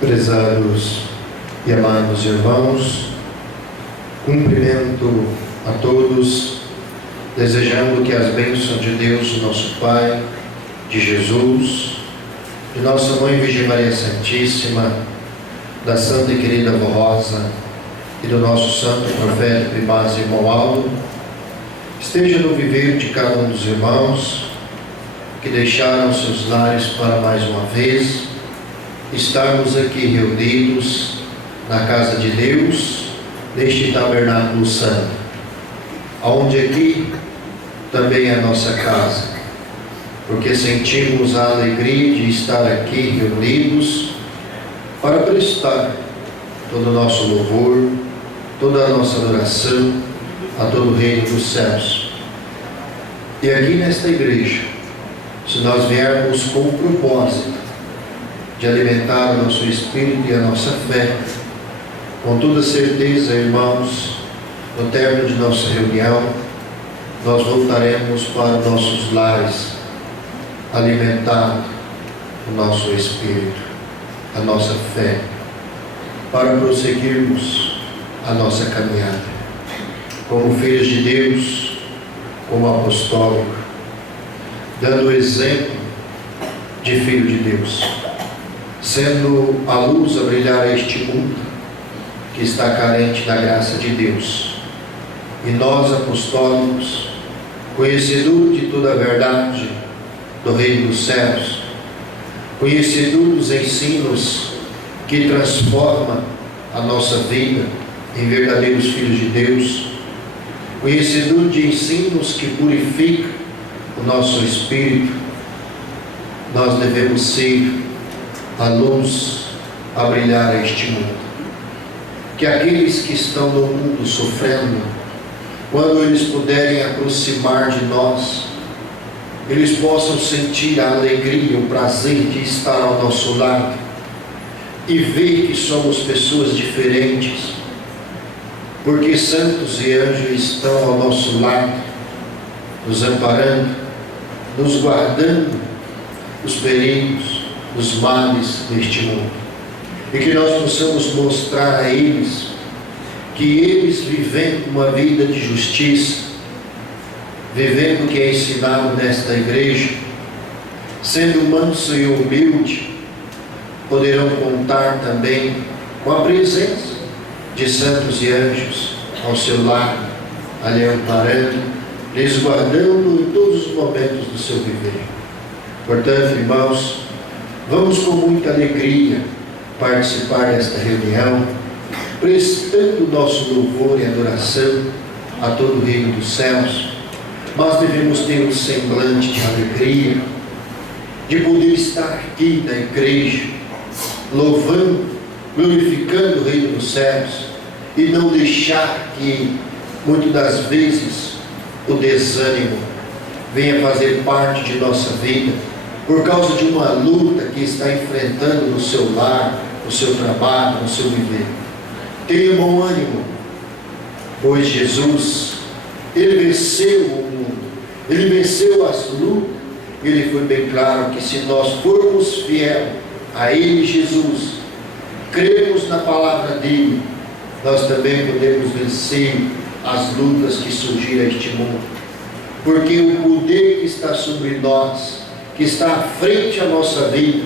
Prezados e amados irmãos, cumprimento a todos, desejando que as bênçãos de Deus, nosso Pai, de Jesus, de nossa Mãe Virgem Maria Santíssima, da Santa e querida Avó Rosa e do nosso santo profeta primaz irmão Aldo, esteja no viver de cada um dos irmãos que deixaram seus lares para mais uma vez estarmos aqui reunidos na casa de Deus, neste tabernáculo santo, onde aqui também é a nossa casa, porque sentimos a alegria de estar aqui reunidos para prestar todo o nosso louvor, toda a nossa adoração a todo o reino dos céus. E aqui nesta igreja, se nós viermos com o propósito de alimentar o nosso espírito e a nossa fé, com toda certeza, irmãos, no término de nossa reunião, nós voltaremos para nossos lares, alimentando o nosso espírito, a nossa fé, para prosseguirmos a nossa caminhada, como filhos de Deus, como apostólico, dando exemplo de filho de Deus, sendo a luz a brilhar a este mundo que está carente da graça de Deus. E nós, apostólicos, conhecedores de toda a verdade do reino dos céus, conhecedores dos ensinos que transformam a nossa vida em verdadeiros filhos de Deus, conhecedores de ensinos que purificam o nosso espírito, nós devemos ser a luz a brilhar a este mundo. Que aqueles que estão no mundo sofrendo, quando eles puderem aproximar de nós, eles possam sentir a alegria, o prazer de estar ao nosso lado e ver que somos pessoas diferentes, porque santos e anjos estão ao nosso lado, nos amparando, nos guardando dos perigos, dos males deste mundo, e que nós possamos mostrar a eles que eles, vivendo uma vida de justiça, vivendo o que é ensinado nesta igreja, sendo manso e humilde, poderão contar também com a presença de santos e anjos ao seu lado, ali amparando, lhes guardando em todos os momentos do seu viver. Portanto, irmãos, vamos com muita alegria participar desta reunião, prestando nosso louvor e adoração a todo o reino dos céus, mas devemos ter um semblante de alegria, de poder estar aqui na igreja, louvando, glorificando o reino dos céus, e não deixar que, muitas das vezes, o desânimo venha fazer parte de nossa vida, por causa de uma luta que está enfrentando no seu lar, no seu trabalho, no seu viver. Tenha bom ânimo, pois Jesus, Ele venceu o mundo, Ele venceu as lutas, Ele foi bem claro que se nós formos fiéis a Ele, Jesus, cremos na palavra dEle, nós também podemos vencer as lutas que surgiram a este mundo, porque o poder que está sobre nós, que está à frente à nossa vida,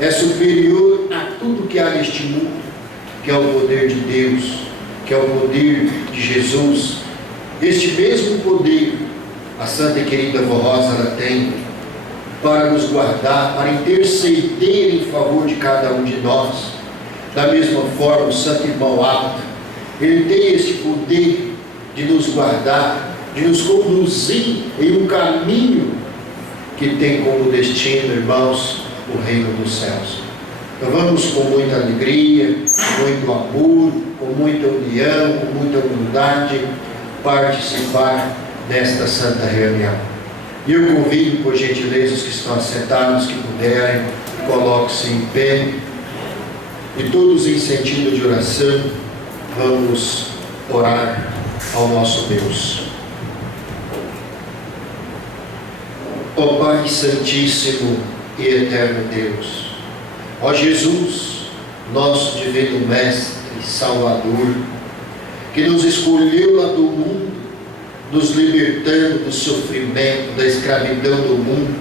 é superior a tudo que há neste mundo, que é o poder de Deus, que é o poder de Jesus. Este mesmo poder, a Santa e querida Avó Rosa ela tem para nos guardar, para interceder em favor de cada um de nós. Da mesma forma, o Santo Irmão Aldo, ele tem este poder de nos guardar, de nos conduzir em um caminho que tem como destino, irmãos, o reino dos céus. Então vamos com muita alegria, com muito amor, com muita união, com muita humildade, participar desta santa reunião. E eu convido, por gentileza, os que estão assentados, que puderem, coloquem-se em pé, e todos em sentido de oração, vamos orar ao nosso Deus. Ó Pai Santíssimo e Eterno Deus, ó Jesus, nosso divino Mestre e Salvador, que nos escolheu lá do mundo, nos libertando do sofrimento, da escravidão do mundo,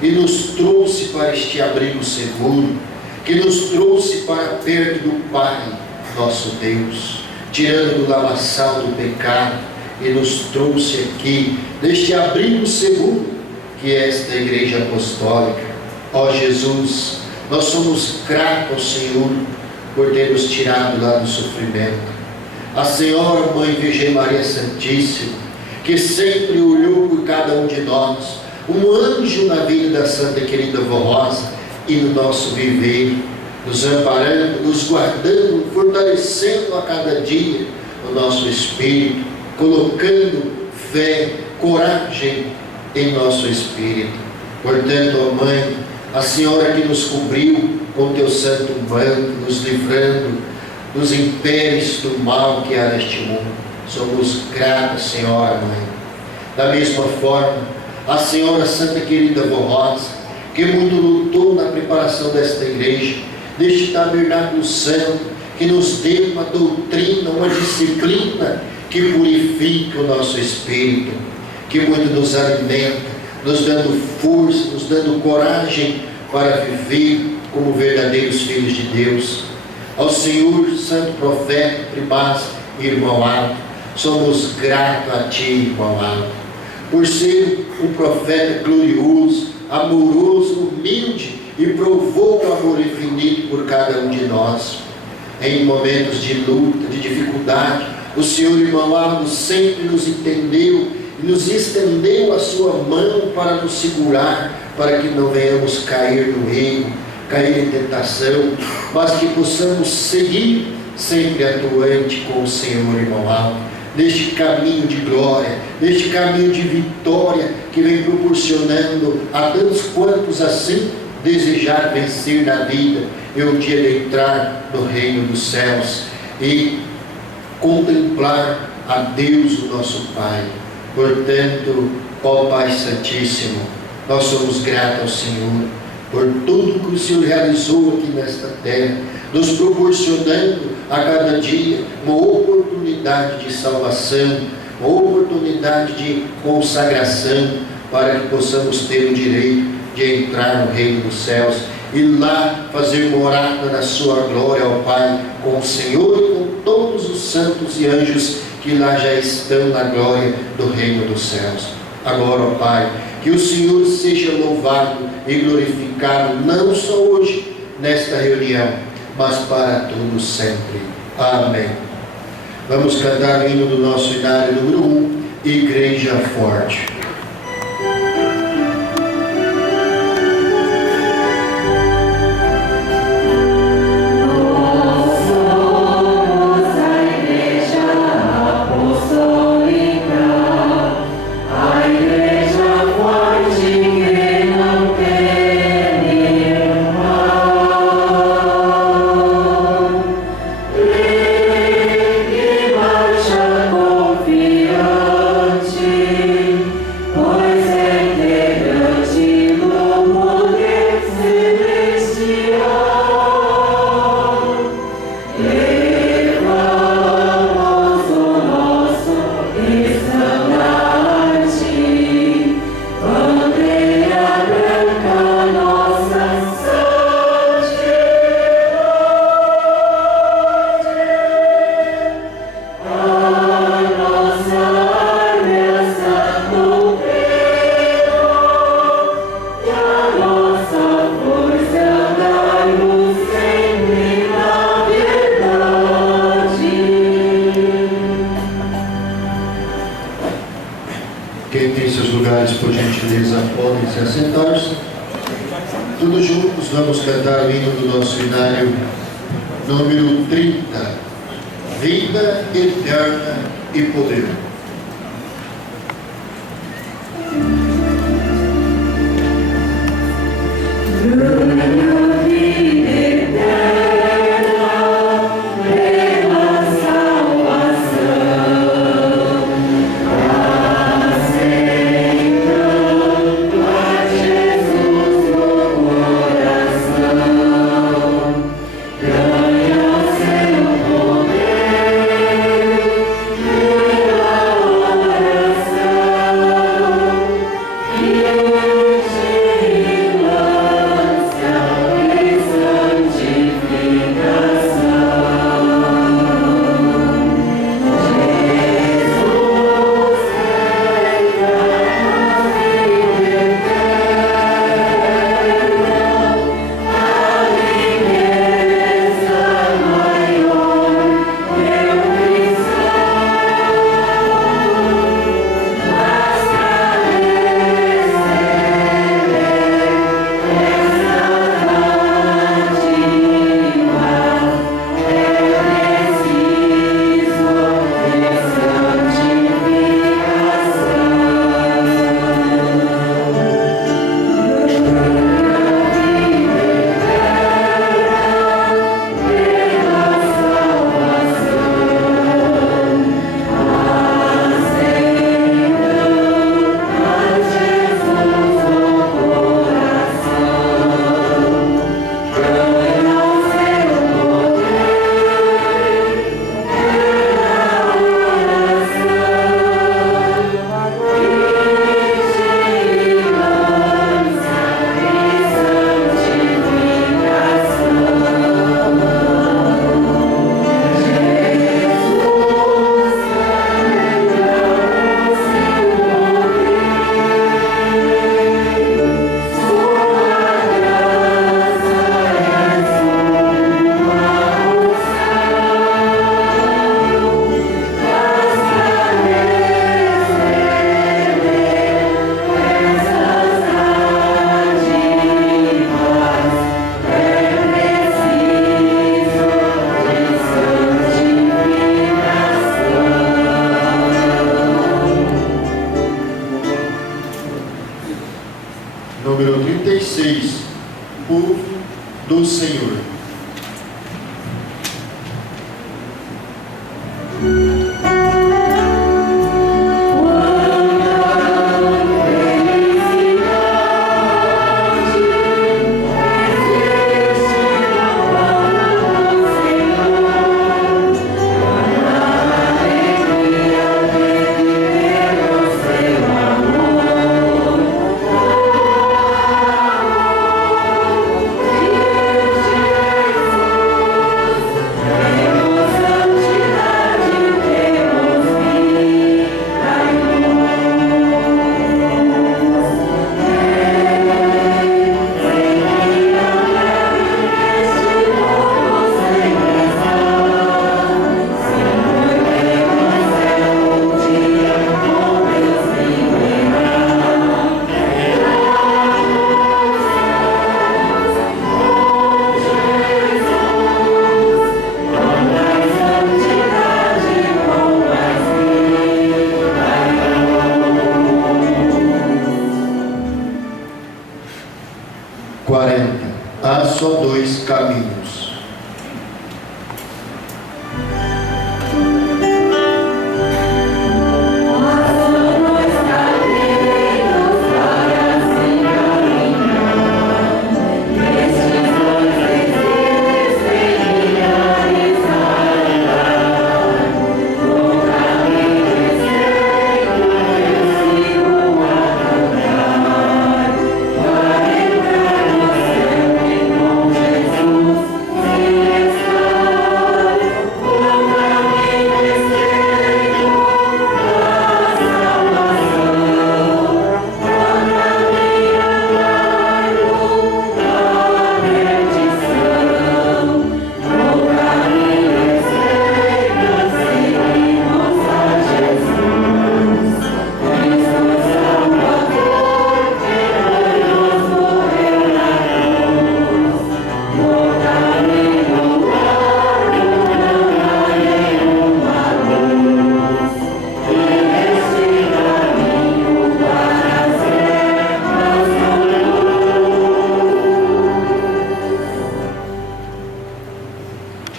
e nos trouxe para este abrigo seguro, que nos trouxe para perto do Pai, nosso Deus, tirando do lamaçal do pecado, e nos trouxe aqui, neste abrigo seguro, que é esta Igreja Apostólica. Ó Jesus, nós somos gratos ao Senhor por ter nos tirado lá do sofrimento. A Senhora, Mãe Virgem Maria Santíssima, que sempre olhou por cada um de nós, um anjo na vida da Santa e querida Vó Rosa, e no nosso viver, nos amparando, nos guardando, fortalecendo a cada dia o nosso espírito, colocando fé, coragem em nosso espírito. Portanto, ó Mãe, a Senhora que nos cobriu com teu santo manto, nos livrando dos impérios do mal que há neste mundo, somos gratos, Senhora, Mãe. Da mesma forma, a Senhora Santa Querida Vó Rosa, que muito lutou na preparação desta igreja, deste tabernáculo santo, que nos deu uma doutrina, uma disciplina que purifica o nosso espírito, que muito nos alimenta, nos dando força, nos dando coragem para viver como verdadeiros filhos de Deus. Ao Senhor, Santo Profeta, Primaz e Irmão Alto, somos gratos a Ti, Irmão Alto, por ser um profeta glorioso, amoroso, humilde, e provou o amor infinito por cada um de nós. Em momentos de luta, de dificuldade, o Senhor, Irmão Alto, sempre nos entendeu e nos estendeu a sua mão para nos segurar, para que não venhamos cair no erro, cair em tentação, mas que possamos seguir sempre atuante com o Senhor, Irmão Alto, neste caminho de glória, neste caminho de vitória que vem proporcionando a tantos quantos assim desejar vencer na vida e um dia de entrar no reino dos céus e contemplar a Deus, o nosso Pai. Portanto, ó Pai Santíssimo, nós somos gratos ao Senhor por tudo que o Senhor realizou aqui nesta terra, nos proporcionando a cada dia uma oportunidade de salvação, uma oportunidade de consagração, para que possamos ter o direito de entrar no reino dos céus e lá fazer morada na sua glória, ó Pai, com o Senhor e com todos os santos e anjos que lá já estão na glória do reino dos céus. Agora, ó Pai, que o Senhor seja louvado e glorificado, não só hoje, nesta reunião, mas para todos sempre. Amém. Vamos cantar o hino do nosso inário número 1, Igreja Forte. Quem tem seus lugares, por gentileza, podem se assentar-se. Todos juntos vamos cantar o hino do nosso inário número 30, Vida Eterna e Poder. Yeah.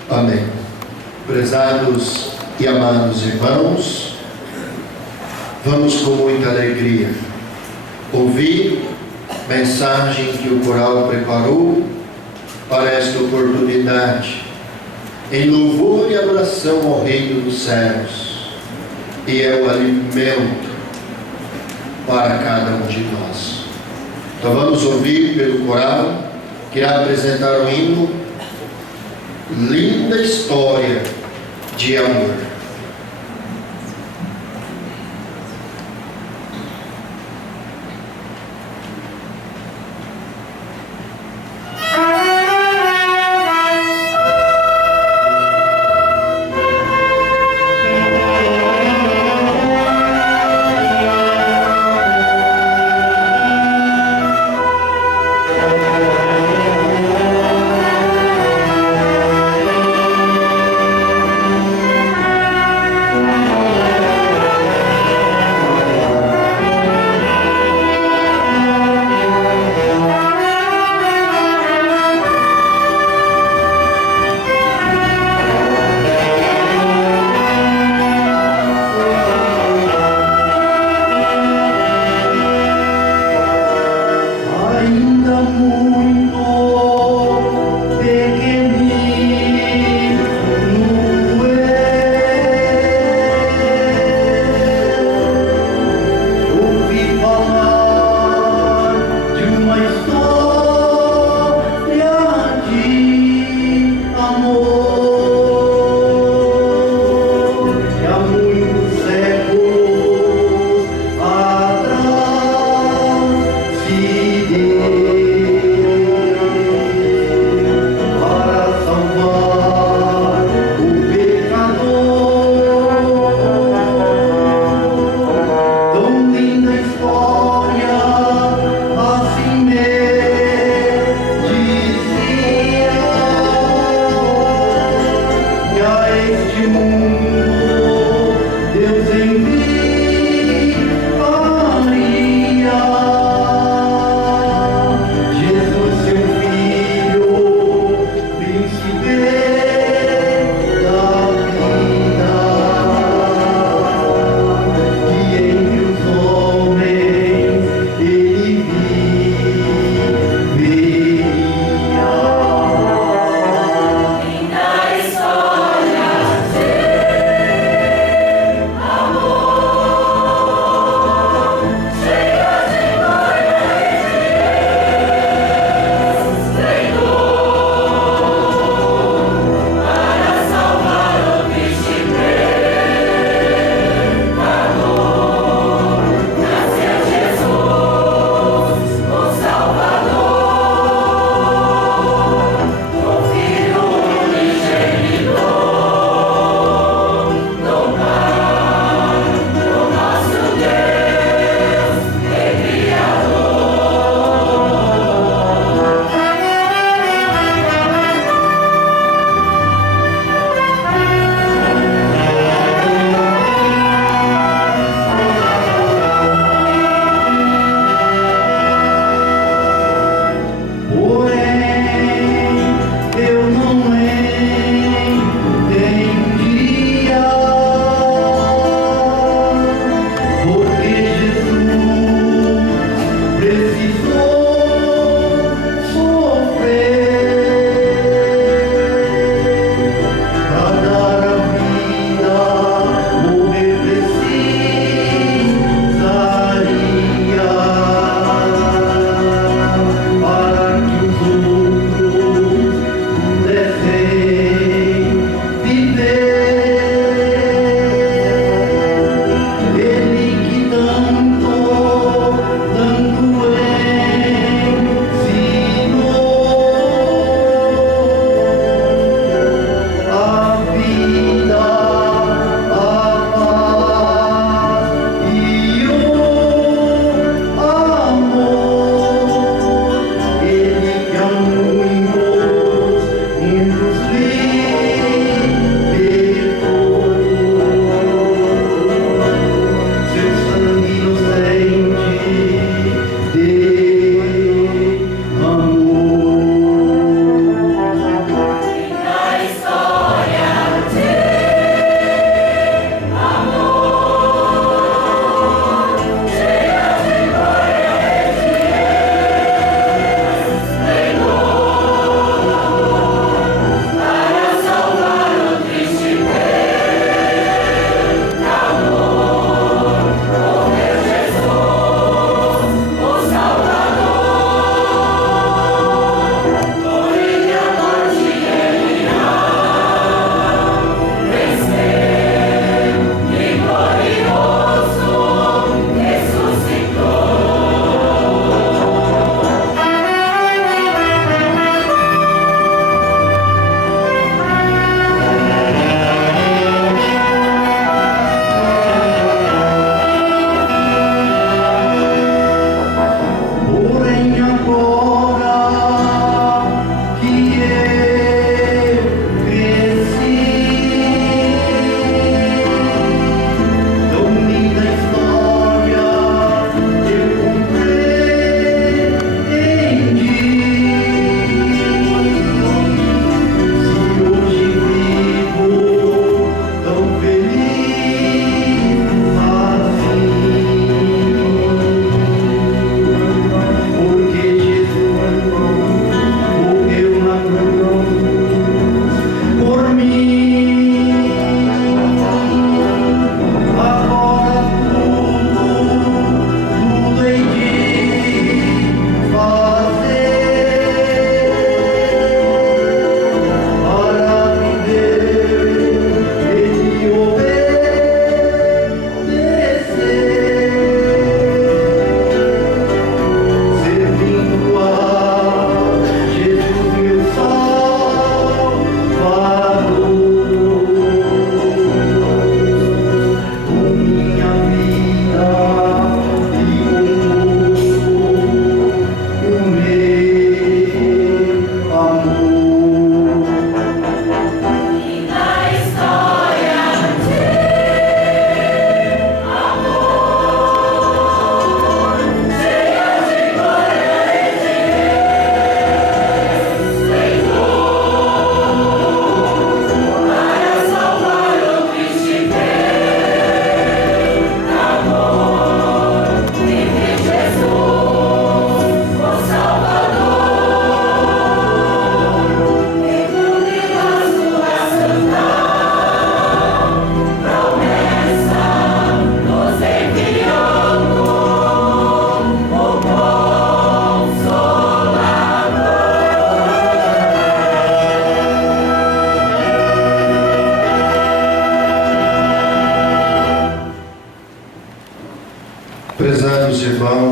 Amém. Prezados e amados irmãos, vamos com muita alegria ouvir mensagem que o coral preparou para esta oportunidade, em louvor e adoração ao Reino dos Céus, e é o alimento para cada um de nós. Então vamos ouvir pelo coral, que irá apresentar o hino Linda História de Amor.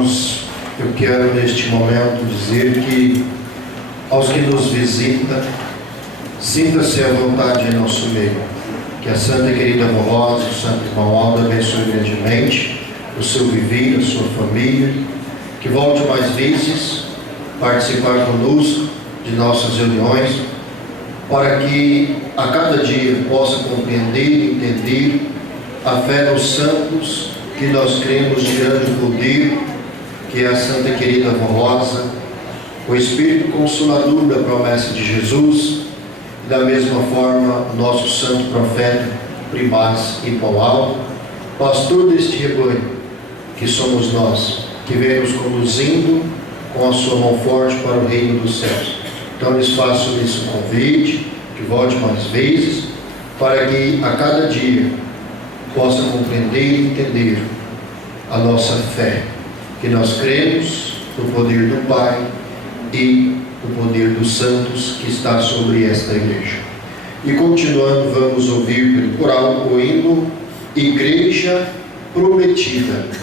Irmãos, eu quero neste momento dizer que aos que nos visitam, sinta-se à vontade em nosso meio. Que a Santa e querida Avó Rosa, o Santo Irmão Aldo abençoe grandemente o seu viver, a sua família, que volte mais vezes participar conosco de nossas reuniões, para que a cada dia possa compreender e entender a fé dos santos, que nós cremos de grande poder, que é a Santa e querida Avó Rosa, o Espírito Consolador da promessa de Jesus, e da mesma forma o nosso santo profeta Primaz e Paulo, pastor deste rebanho, que somos nós, que vem nos conduzindo com a sua mão forte para o reino dos céus. Então lhes faço isso um convite, que volte mais vezes, para que a cada dia possa compreender e entender a nossa fé, que nós cremos no poder do Pai e no poder dos santos que está sobre esta igreja. E continuando, vamos ouvir pelo coral o hino Igreja Prometida.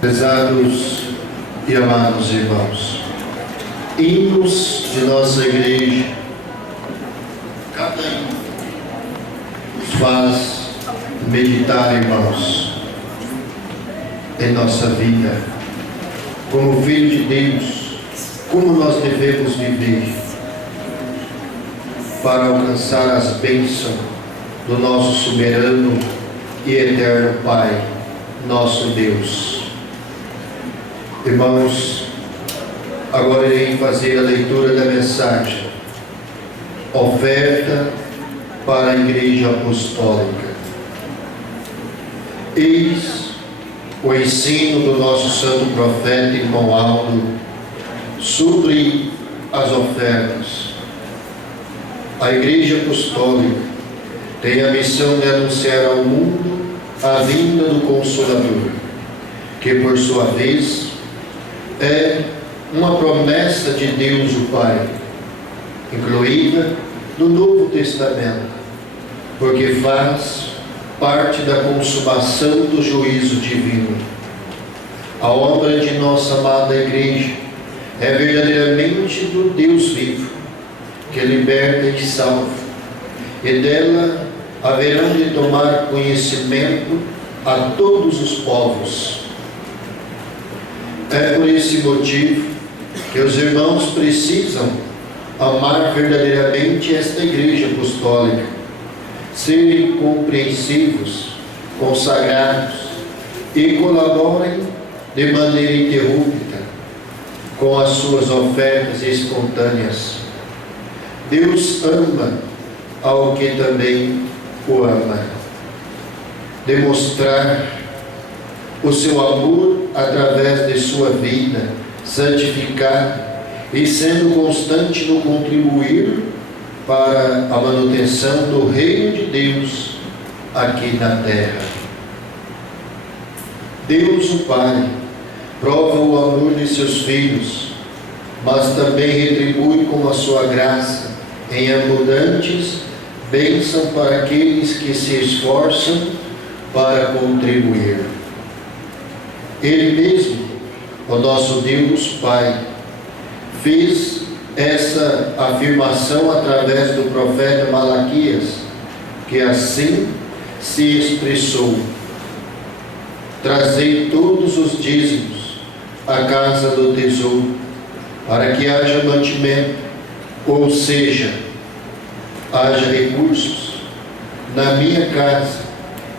Prezados e amados irmãos, hinos de nossa igreja, cada hino nos faz meditar, irmãos, em nossa vida, como filho de Deus, como nós devemos viver para alcançar as bênçãos do nosso soberano e eterno Pai, nosso Deus. Irmãos, agora irei fazer a leitura da mensagem, oferta para a Igreja Apostólica. Eis o ensino do nosso santo profeta irmão Aldo, sobre as ofertas. A Igreja Apostólica tem a missão de anunciar ao mundo a vinda do Consolador, que por sua vez é uma promessa de Deus o Pai, incluída no Novo Testamento, porque faz parte da consumação do juízo divino. A obra de nossa amada Igreja é verdadeiramente do Deus vivo, que liberta e salva, e dela haverão de tomar conhecimento a todos os povos. É por esse motivo que os irmãos precisam amar verdadeiramente esta Igreja Apostólica, serem compreensivos, consagrados e colaborem de maneira ininterrupta com as suas ofertas espontâneas. Deus ama ao que também o ama. Demonstrar o seu amor através de sua vida santificada e sendo constante no contribuir para a manutenção do reino de Deus aqui na terra. Deus o Pai prova o amor de seus filhos, mas também retribui com a sua graça em abundantes bênção para aqueles que se esforçam para contribuir. Ele mesmo, o nosso Deus Pai, fez essa afirmação através do profeta Malaquias, que assim se expressou: trazei todos os dízimos à casa do tesouro, para que haja mantimento, ou seja, haja recursos na minha casa,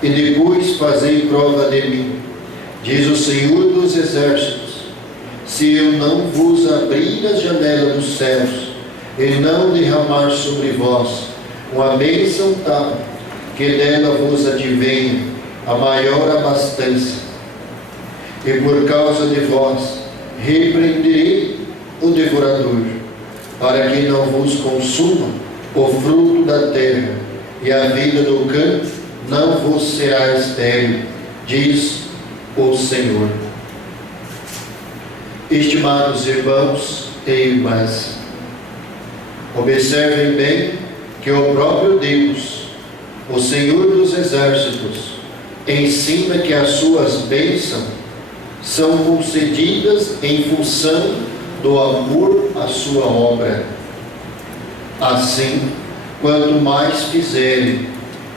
e depois fazei prova de mim, diz o Senhor dos Exércitos, se eu não vos abrir as janelas dos céus e não derramar sobre vós uma bênção tal, que dela vos advenha a maior abastança. E por causa de vós repreenderei o devorador, para que não vos consuma o fruto da terra, e a vida do campo não vos será estéril, diz o Senhor. Estimados irmãos e irmãs, observem bem que o próprio Deus, o Senhor dos Exércitos, ensina que as suas bênçãos são concedidas em função do amor à sua obra. Assim, quanto mais fizerem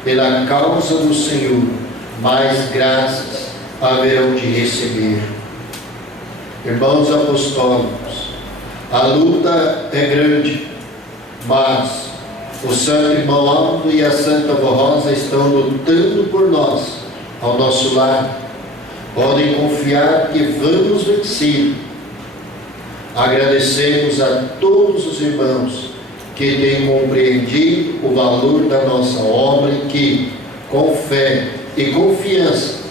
pela causa do Senhor, mais graças haverão de receber. Irmãos apostólicos, a luta é grande, mas o Santo Irmão Aldo e a Santa Avó Rosa estão lutando por nós, ao nosso lado. Podem confiar que vamos vencer. Agradecemos a todos os irmãos que têm compreendido o valor da nossa obra e que, com fé e confiança,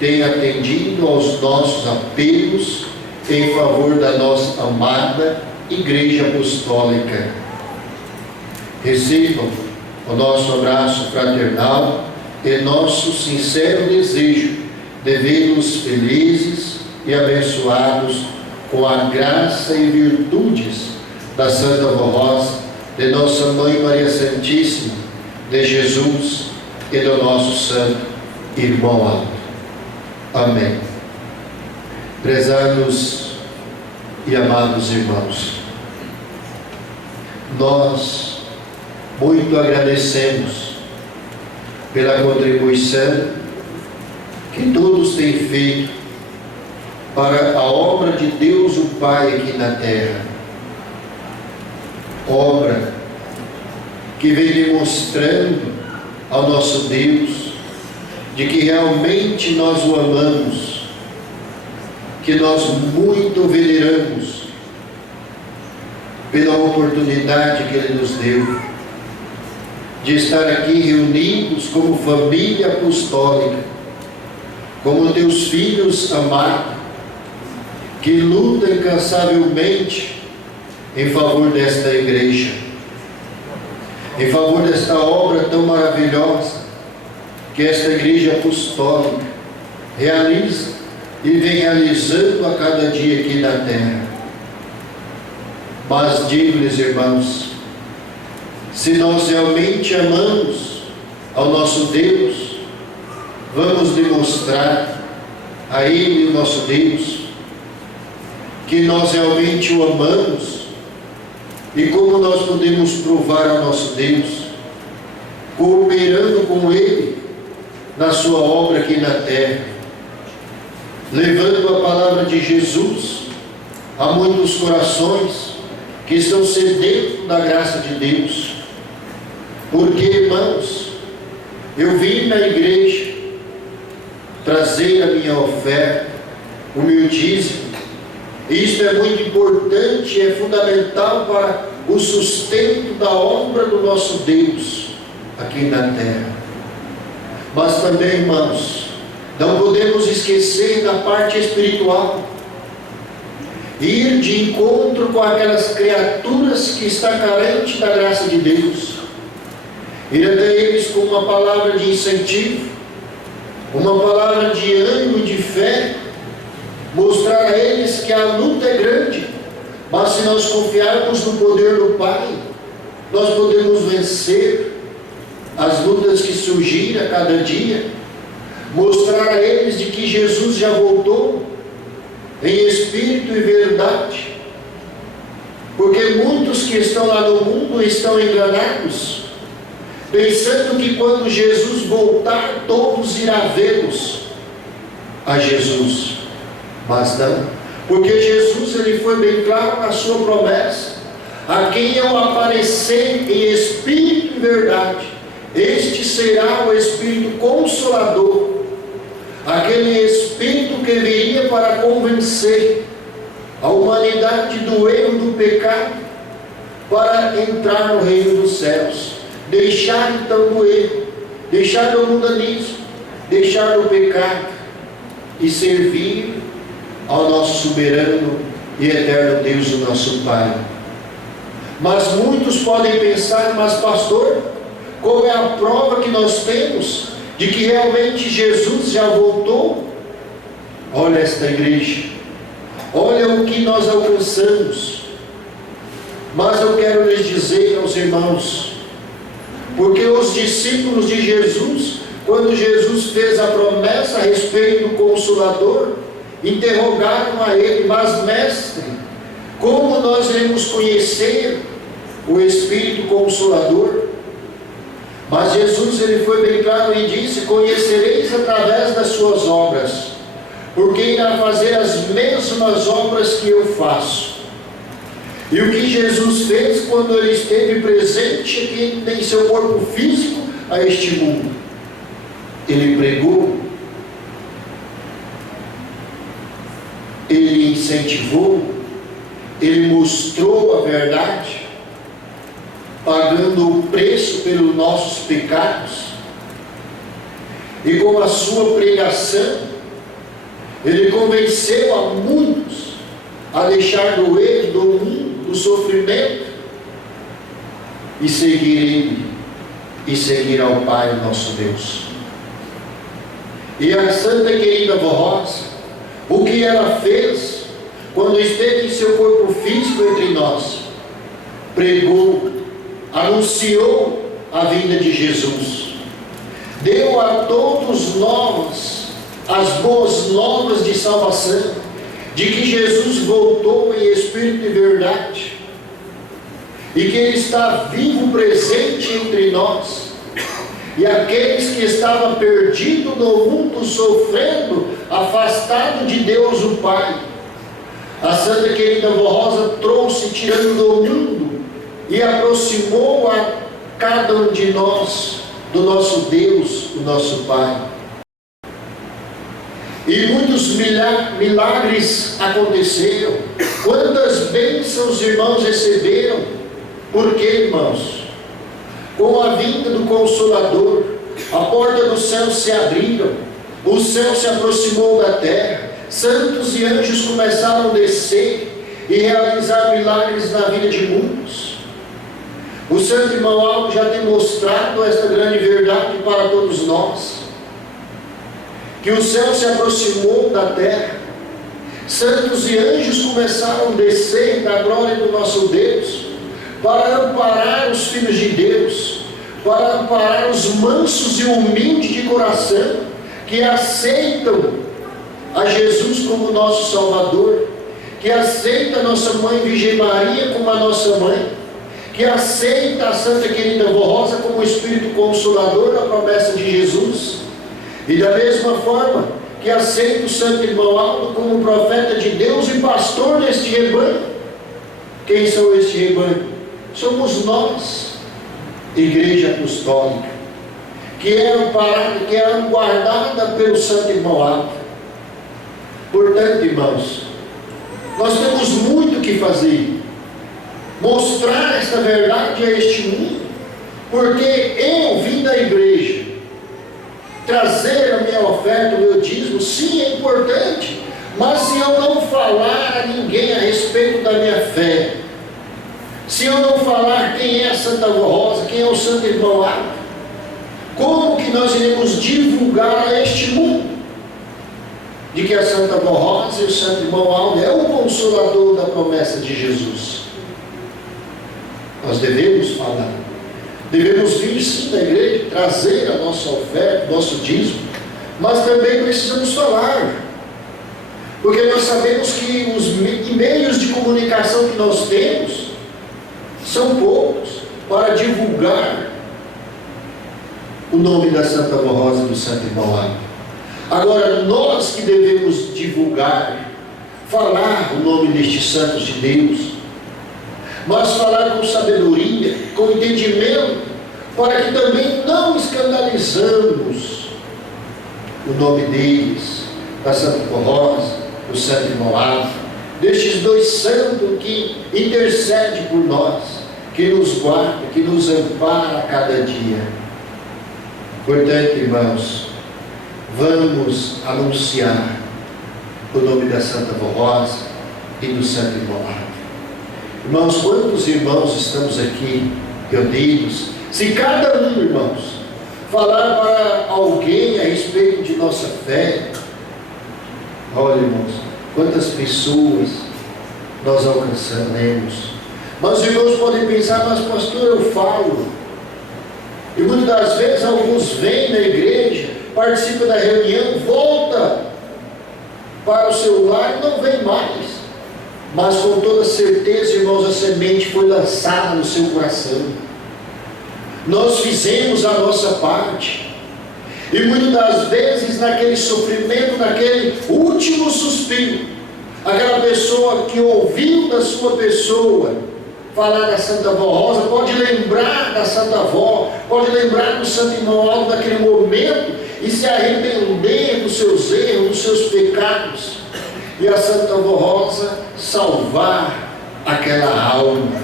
têm atendido aos nossos apelos em favor da nossa amada Igreja Apostólica. Recebam o nosso abraço fraternal e nosso sincero desejo de vê-los felizes e abençoados com a graça e virtudes da Santa Avó Rosa, de nossa Mãe Maria Santíssima, de Jesus e do nosso Santo Irmão Aldo. Amém. Prezados e amados irmãos, nós muito agradecemos pela contribuição que todos têm feito para a obra de Deus o Pai aqui na terra. Obra que vem demonstrando ao nosso Deus de que realmente nós o amamos, que nós muito o veneramos pela oportunidade que Ele nos deu de estar aqui reunidos como família apostólica, como teus filhos amados, que lutam incansavelmente em favor desta igreja, em favor desta obra tão maravilhosa que esta igreja apostólica realiza e vem realizando a cada dia aqui na terra. Mas digo-lhes, irmãos, se nós realmente amamos ao nosso Deus, vamos demonstrar a Ele, o nosso Deus, que nós realmente o amamos. E como nós podemos provar ao nosso Deus? Cooperando com Ele na sua obra aqui na terra, levando a palavra de Jesus a muitos corações que estão sedentos da graça de Deus. Porque, irmãos, eu vim na igreja trazer a minha oferta, o meu dízimo. Isto é muito importante, é fundamental para o sustento da obra do nosso Deus aqui na terra. Mas também, irmãos, não podemos esquecer da parte espiritual. Ir de encontro com aquelas criaturas que estão carentes da graça de Deus. Ir até eles com uma palavra de incentivo, uma palavra de ânimo, de fé, mostrar a eles que a luta é grande, mas se nós confiarmos no poder do Pai, nós podemos vencer as lutas que surgirem a cada dia. Mostrar a eles de que Jesus já voltou em espírito e verdade, porque muitos que estão lá no mundo estão enganados, pensando que quando Jesus voltar, todos irão vê-los a Jesus. Mas não, porque Jesus ele foi bem claro na sua promessa: a quem eu aparecer em espírito e verdade, este será o Espírito Consolador, aquele Espírito que viria para convencer a humanidade do erro, do pecado, para entrar no reino dos céus, deixar então do erro, deixar do mundanismo, deixar do pecado e servir ao nosso soberano e eterno Deus, o nosso Pai. Mas muitos podem pensar: mas pastor, qual é a prova que nós temos de que realmente Jesus já voltou? Olha esta igreja, olha o que nós alcançamos. Mas eu quero lhes dizer aos irmãos, porque os discípulos de Jesus, quando Jesus fez a promessa a respeito do Consolador, interrogaram a ele: mas mestre, como nós iremos conhecer o Espírito Consolador? Mas Jesus ele foi bem claro e disse: conhecereis através das suas obras, porque irá fazer as mesmas obras que eu faço. E o que Jesus fez quando ele esteve presente aqui em seu corpo físico a este mundo? Ele pregou, ele incentivou, ele mostrou a verdade, pagando o preço pelos nossos pecados. E com a sua pregação, ele convenceu a muitos a deixar do erro, do mundo, do sofrimento, e seguir Ele, e seguir ao Pai, nosso Deus. E a Santa Querida Vó Rosa, o que ela fez quando esteve em seu corpo físico entre nós? Pregou, anunciou a vinda de Jesus, deu a todos nós as boas novas de salvação, de que Jesus voltou em espírito e verdade, e que Ele está vivo, presente entre nós. E aqueles que estavam perdidos no mundo, sofrendo, afastado de Deus o Pai, a Santa Querida Vó Rosa trouxe, tirando do mundo, e aproximou a cada um de nós do nosso Deus, o nosso Pai. E muitos milagres aconteceram. Quantas bênçãos os irmãos receberam? Por quê, irmãos? Com a vinda do Consolador, a porta do céu se abriram, o céu se aproximou da terra, santos e anjos começaram a descer, e realizar milagres na vida de muitos. O santo irmão Aldo já tem mostrado esta grande verdade para todos nós, que o céu se aproximou da terra, santos e anjos começaram a descer da glória do nosso Deus, para amparar os filhos de Deus, para amparar os mansos e humildes de coração, que aceitam a Jesus como nosso Salvador, que aceita a nossa mãe Virgem Maria como a nossa mãe, que aceita a Santa Querida Vó Rosa como o Espírito Consolador, a promessa de Jesus, e da mesma forma que aceita o Santo Irmão Aldo como profeta de Deus e pastor deste rebanho. Quem são este rebanho? Somos nós, Igreja Apostólica, que é guardada pelo Santo Irmão Aldo. Portanto, irmãos, nós temos muito que fazer, mostrar esta verdade a este mundo, porque eu vim da igreja trazer a minha oferta, o meu dízimo, sim, é importante, mas se eu não falar a ninguém a respeito da minha fé, se eu não falar quem é a Santa Vó Rosa, quem é o Santo Irmão Aldo, como que nós iremos divulgar a este mundo de que a Santa Vó Rosa e o Santo Irmão Aldo é o consolador da promessa de Jesus? Nós devemos falar, devemos vir sim da igreja, trazer a nossa oferta, nosso dízimo, mas também precisamos falar, porque nós sabemos que os meios de comunicação que nós temos são poucos para divulgar o nome da Santa Vó Rosa e do Santo Irmão Aldo. Agora, nós que devemos divulgar, falar o nome destes santos de Deus, mas falar com sabedoria, com entendimento, para que também não escandalizamos o nome deles, da Santa Vó Rosa, do Santo Irmão Aldo, destes dois santos que intercedem por nós, que nos guarda, que nos ampara a cada dia. Portanto, irmãos, vamos anunciar o nome da Santa Vó Rosa e do Santo Irmão Aldo. Irmãos, quantos irmãos estamos aqui reunidos? Se cada um, irmãos, falar para alguém a respeito de nossa fé, olha, irmãos, quantas pessoas nós alcançaremos. Mas os irmãos podem pensar, mas pastor, eu falo. E muitas das vezes alguns vêm na igreja, participam da reunião, volta para o seu lar e não vem mais. Mas com toda certeza, irmãos, a semente foi lançada no seu coração. Nós fizemos a nossa parte. E muitas das vezes, naquele sofrimento, naquele último suspiro, aquela pessoa que ouviu da sua pessoa falar da Santa Vó Rosa, pode lembrar da Santa Vó, pode lembrar do Santo Irmão Aldo naquele momento e se arrepender dos seus erros, dos seus pecados, e a Santa Vó Rosa salvar aquela alma,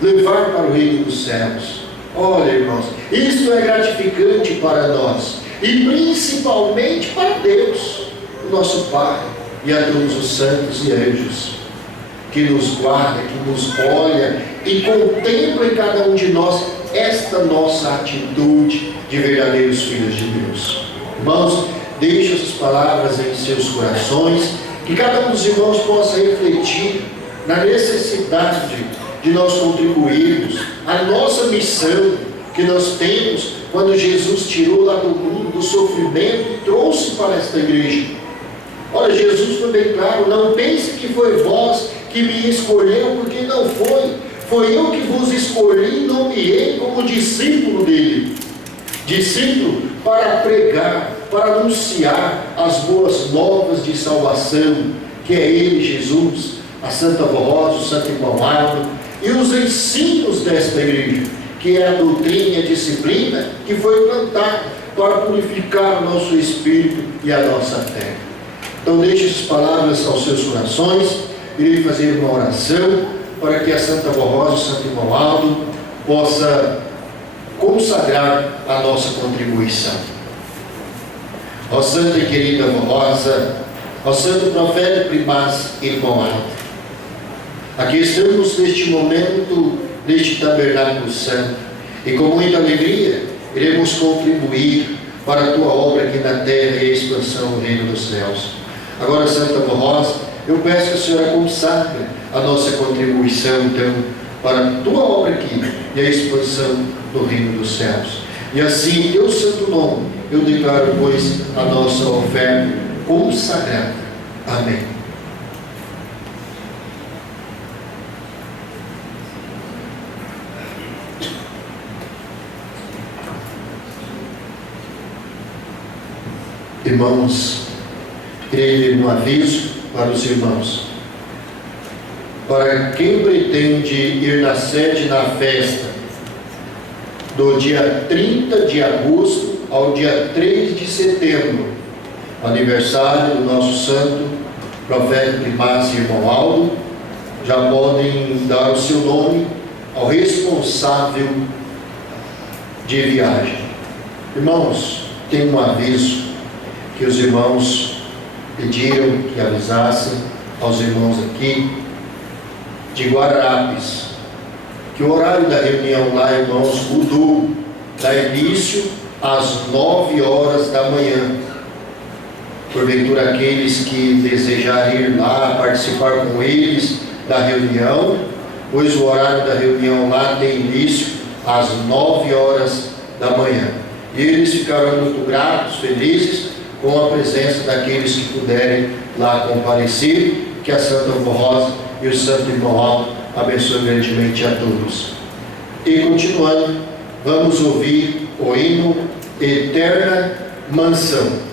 levar para o reino dos céus. Olha, irmãos, isso é gratificante para nós, e principalmente para Deus, o nosso Pai, e a todos os santos e anjos, que nos guarda, que nos olha e contempla em cada um de nós esta nossa atitude de verdadeiros filhos de Deus. Irmãos, deixe essas palavras em seus corações, que cada um dos irmãos possa refletir na necessidade de nós contribuirmos a nossa missão que nós temos quando Jesus tirou lá do mundo do sofrimento e trouxe para esta igreja. Olha, Jesus foi bem claro: não pense que foi vós que me escolheu, porque não foi. Foi eu que vos escolhi e nomeei como discípulo dele. Discípulo para pregar, para anunciar as boas novas de salvação, que é ele, Jesus, a Santa Vó Rosa, o Santo Irmão Aldo, e os ensinos desta igreja, que é a doutrina e a disciplina que foi plantada para purificar o nosso espírito e a nossa fé. Então deixe essas palavras aos seus corações. Irei fazer uma oração para que a Santa Vó Rosa e o Santo Irmão Aldo possa consagrar a nossa contribuição. Ó Santa e querida Vó Rosa, ó Santo Profeta e Primaz Irmão Aldo, Aqui estamos neste momento, neste tabernáculo santo, e com muita alegria iremos contribuir para a tua obra aqui na terra e a expansão do reino dos céus. Agora, Santa Rosa, eu peço que a Senhora consagre a nossa contribuição, então, para a tua obra aqui e a expansão do reino dos céus. E assim, em teu santo nome, eu declaro, pois, a nossa oferta consagrada. Amém. Irmãos, queria ler um aviso para os irmãos. Para quem pretende ir na sede na festa do dia 30 de agosto ao dia 3 de setembro, aniversário do nosso santo profeta primaz irmão Aldo, já podem dar o seu nome ao responsável de viagem. Irmãos, tem um aviso que os irmãos pediram que avisassem aos irmãos aqui de Guararapes, que o horário da reunião lá, irmãos, mudou, dá início às 9 horas da manhã. Porventura, aqueles que desejarem ir lá participar com eles da reunião, pois o horário da reunião lá tem início às 9 horas da manhã. E eles ficarão muito gratos, felizes, com a presença daqueles que puderem lá comparecer. Que a Santa Rosa e o Santo Irmão Aldo abençoe grandemente a todos. E continuando, vamos ouvir o hino Eterna Mansão.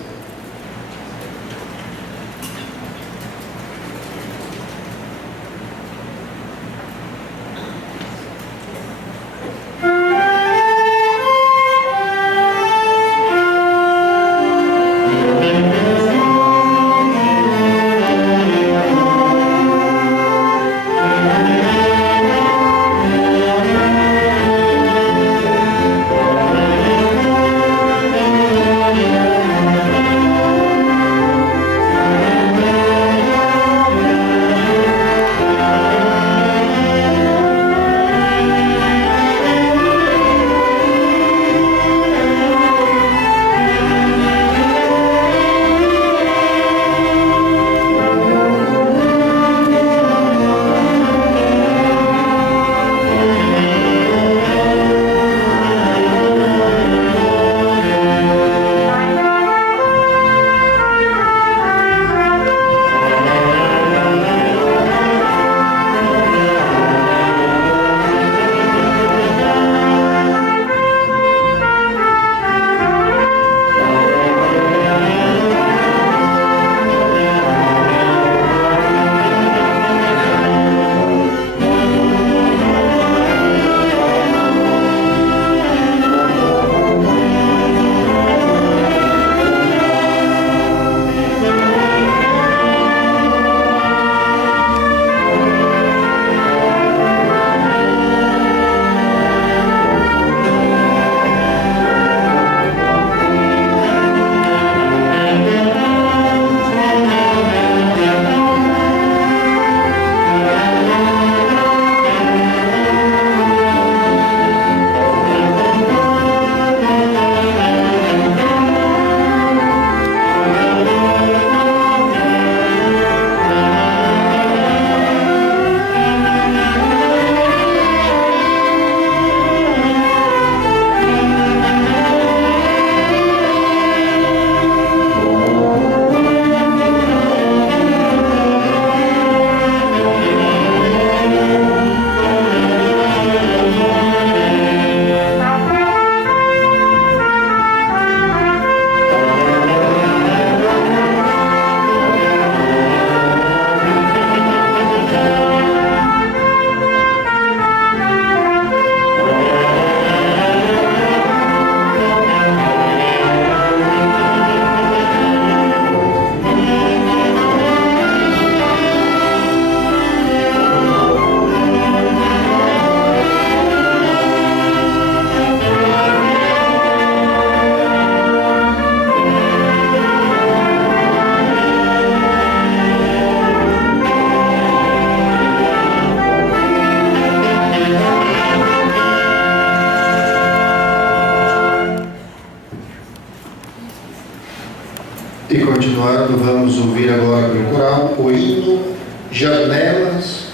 E continuando, vamos ouvir agora no coral o hino Janelas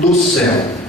do Céu.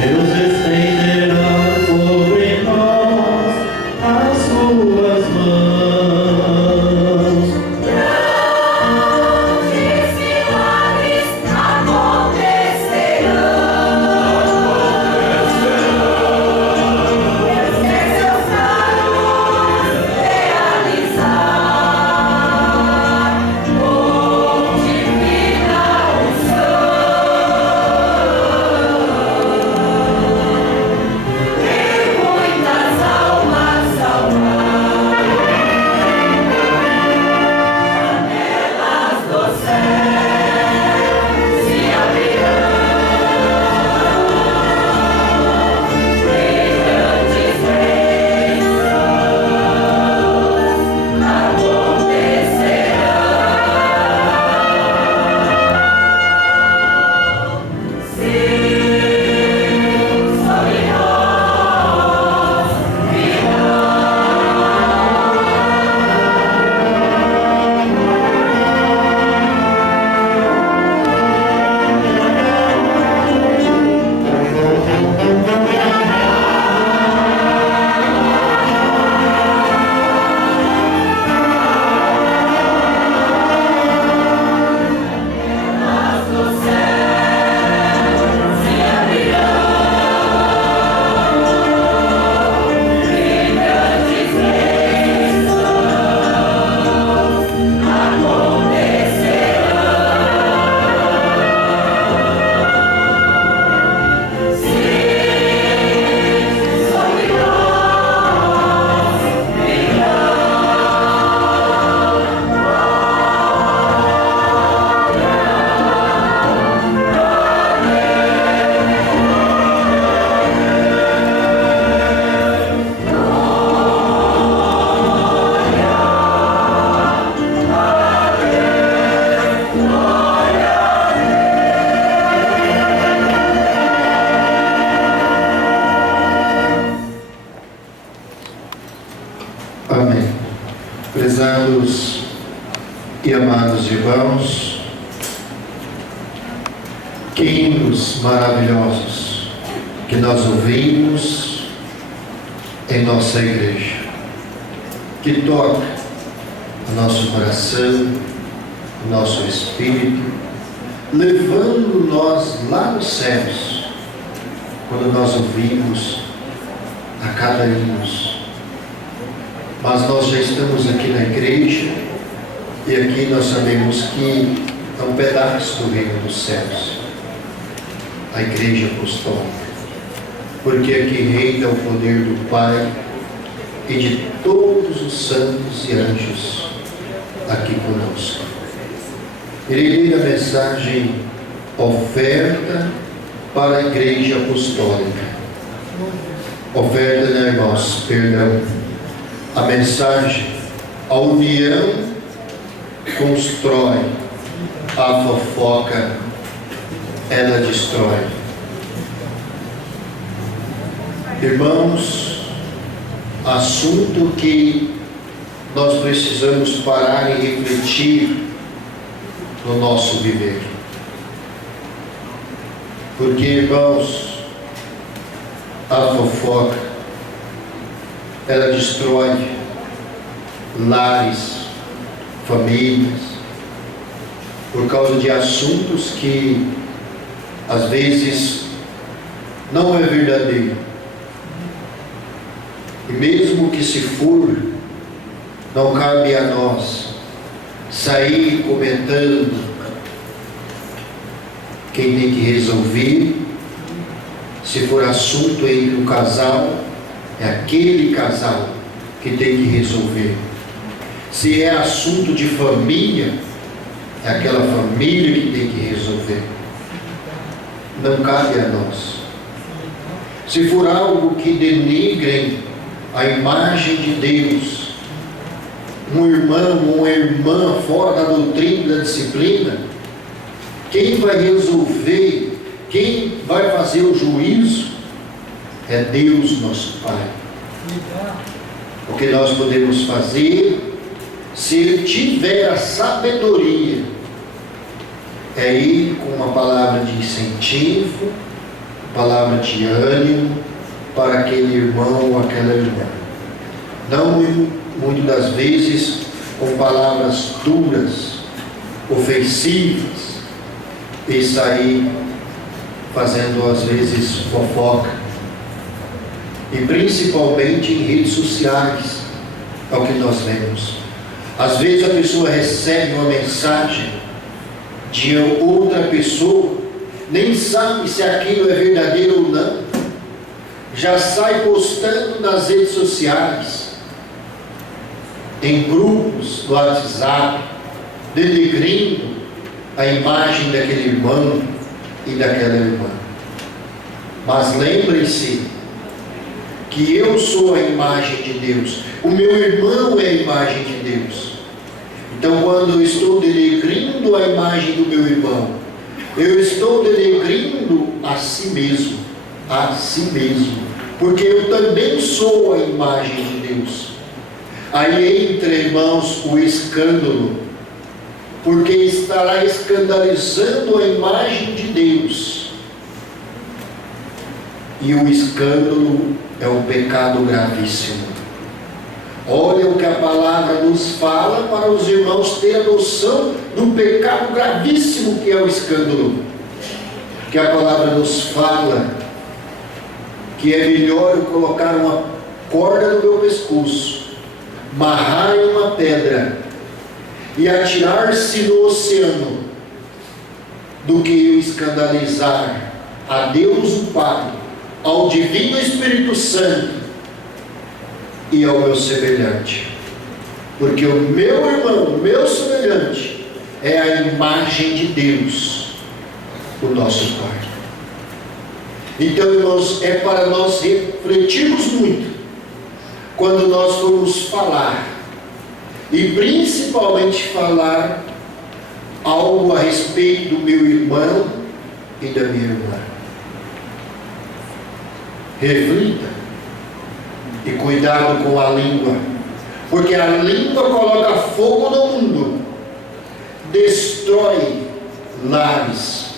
Deus estenderá sobre nós as suas mãos. Amém. Prezados e amados irmãos, que hinos maravilhosos que nós ouvimos em nossa igreja, que toca o nosso coração, o nosso espírito, levando nós lá nos céus, quando nós ouvimos a cada hino. Mas nós já estamos aqui na igreja, e aqui nós sabemos que é um pedaço do reino dos céus, a igreja apostólica, porque aqui reina o poder do Pai e de todos os santos e anjos aqui conosco. Irei ler a mensagem Oferta para a Igreja Apostólica. Oferta, né, irmãos? Perdão. A mensagem: a união constrói, a fofoca ela destrói. Irmãos, assunto que nós precisamos parar e refletir no nosso viver. Porque, irmãos, a fofoca ela destrói lares, famílias, por causa de assuntos que às vezes não é verdadeiro. E mesmo que se for, não cabe a nós sair comentando. Quem tem que resolver, se for assunto entre um casal, é aquele casal que tem que resolver. Se é assunto de família, é aquela família que tem que resolver. Não cabe a nós. Se for algo que denigrem a imagem de Deus, um irmão, uma irmã fora da doutrina e da disciplina, quem vai resolver, quem vai fazer o juízo é Deus, nosso Pai. O que nós podemos fazer, se Ele tiver a sabedoria, é ir com uma palavra de incentivo, palavra de ânimo para aquele irmão ou aquela irmã. Não muitas das vezes com palavras duras, ofensivas, e sair fazendo às vezes fofoca. E principalmente em redes sociais, é o que nós vemos. Às vezes a pessoa recebe uma mensagem de outra pessoa, nem sabe se aquilo é verdadeiro ou não, já sai postando nas redes sociais, em grupos do WhatsApp, denegrindo a imagem daquele irmão e daquela irmã. Mas lembrem-se que eu sou a imagem de Deus, o meu irmão é a imagem de Deus. Então, quando eu estou denegrindo a imagem do meu irmão, eu estou denegrindo a si mesmo, porque eu também sou a imagem de Deus. Aí entra, irmãos, o escândalo, porque estará escandalizando a imagem de Deus. E o escândalo é um pecado gravíssimo. Olha o que a palavra nos fala para os irmãos terem a noção do pecado gravíssimo que é o escândalo. Que a palavra nos fala que é melhor eu colocar uma corda no meu pescoço, amarrar em uma pedra e atirar-se no oceano, do que eu escandalizar a Deus o Pai, ao Divino Espírito Santo e ao meu semelhante. Porque o meu irmão, o meu semelhante, é a imagem de Deus, o nosso Pai. Então, irmãos, é para nós refletirmos muito quando nós formos falar, e principalmente falar algo a respeito do meu irmão e da minha irmã. Reflita e cuidado com a língua, Porque a língua coloca fogo no mundo, destrói lares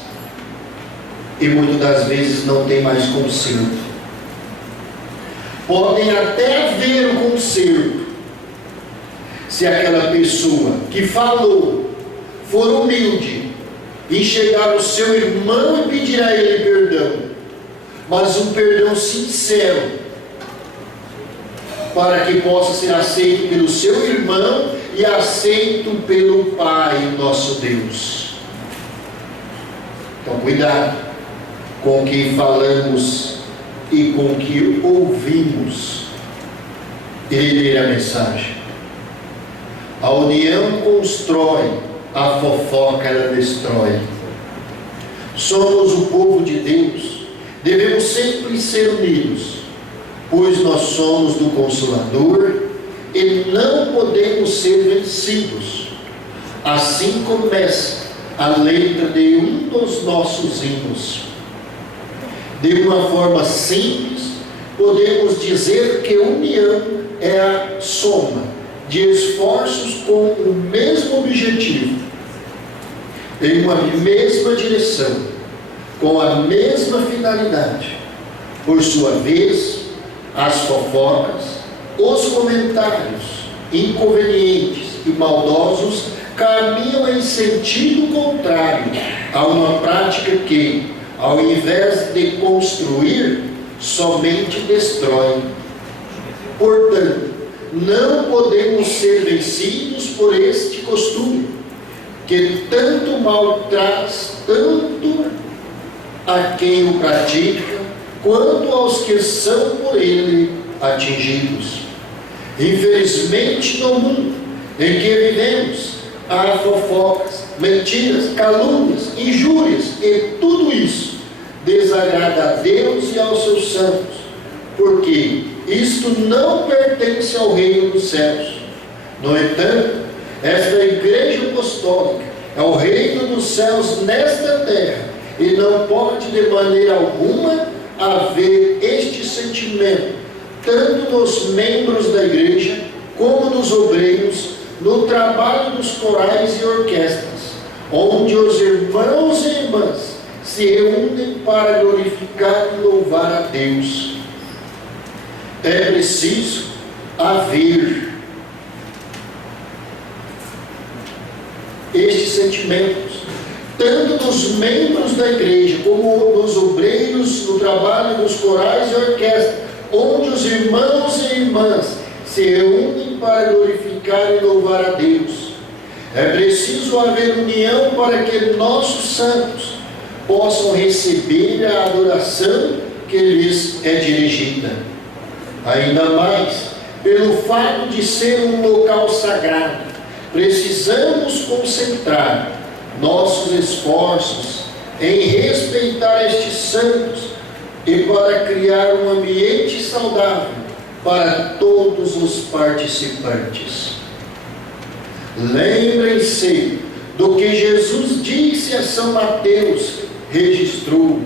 e muitas das vezes não tem mais conserto. Podem até haver um conserto se aquela pessoa que falou for humilde e chegar ao seu irmão e pedir a ele perdão, mas um perdão sincero, para que possa ser aceito pelo seu irmão e aceito pelo Pai, nosso Deus. Então, cuidado com o que falamos e com o que ouvimos e ler a mensagem. A união constrói, a fofoca ela destrói. Somos o povo de Deus, devemos sempre ser unidos, pois nós somos do Consolador e não podemos ser vencidos. Assim começa a letra de um dos nossos hinos. De uma forma simples, podemos dizer que união é a soma de esforços com o mesmo objetivo, em uma mesma direção, com a mesma finalidade. Por sua vez, as fofocas, os comentários inconvenientes e maldosos caminham em sentido contrário a uma prática que, ao invés de construir, somente destrói. Portanto, não podemos ser vencidos por este costume, que tanto mal traz, tanto a quem o pratica, quanto aos que são por ele atingidos. Infelizmente, no mundo em que vivemos, há fofocas, mentiras, calúnias, injúrias, e tudo isso desagrada a Deus e aos seus santos, porque isto não pertence ao reino dos céus. No entanto, esta igreja apostólica é o reino dos céus nesta terra, e não pode de maneira alguma haver este sentimento, tanto nos membros da igreja, como nos obreiros, no trabalho dos corais e orquestras, onde os irmãos e irmãs se reúnem para glorificar e louvar a Deus. É preciso haver estes sentimentos, tanto nos membros da igreja, como nos obreiros, no trabalho dos corais e orquestras, onde os irmãos e irmãs se reúnem para glorificar e louvar a Deus. É preciso haver união para que nossos santos possam receber a adoração que lhes é dirigida. Ainda mais, pelo fato de ser um local sagrado, precisamos concentrar nossos esforços em respeitar estes santos e para criar um ambiente saudável para todos os participantes. Lembrem-se do que Jesus disse a São Mateus, registrou: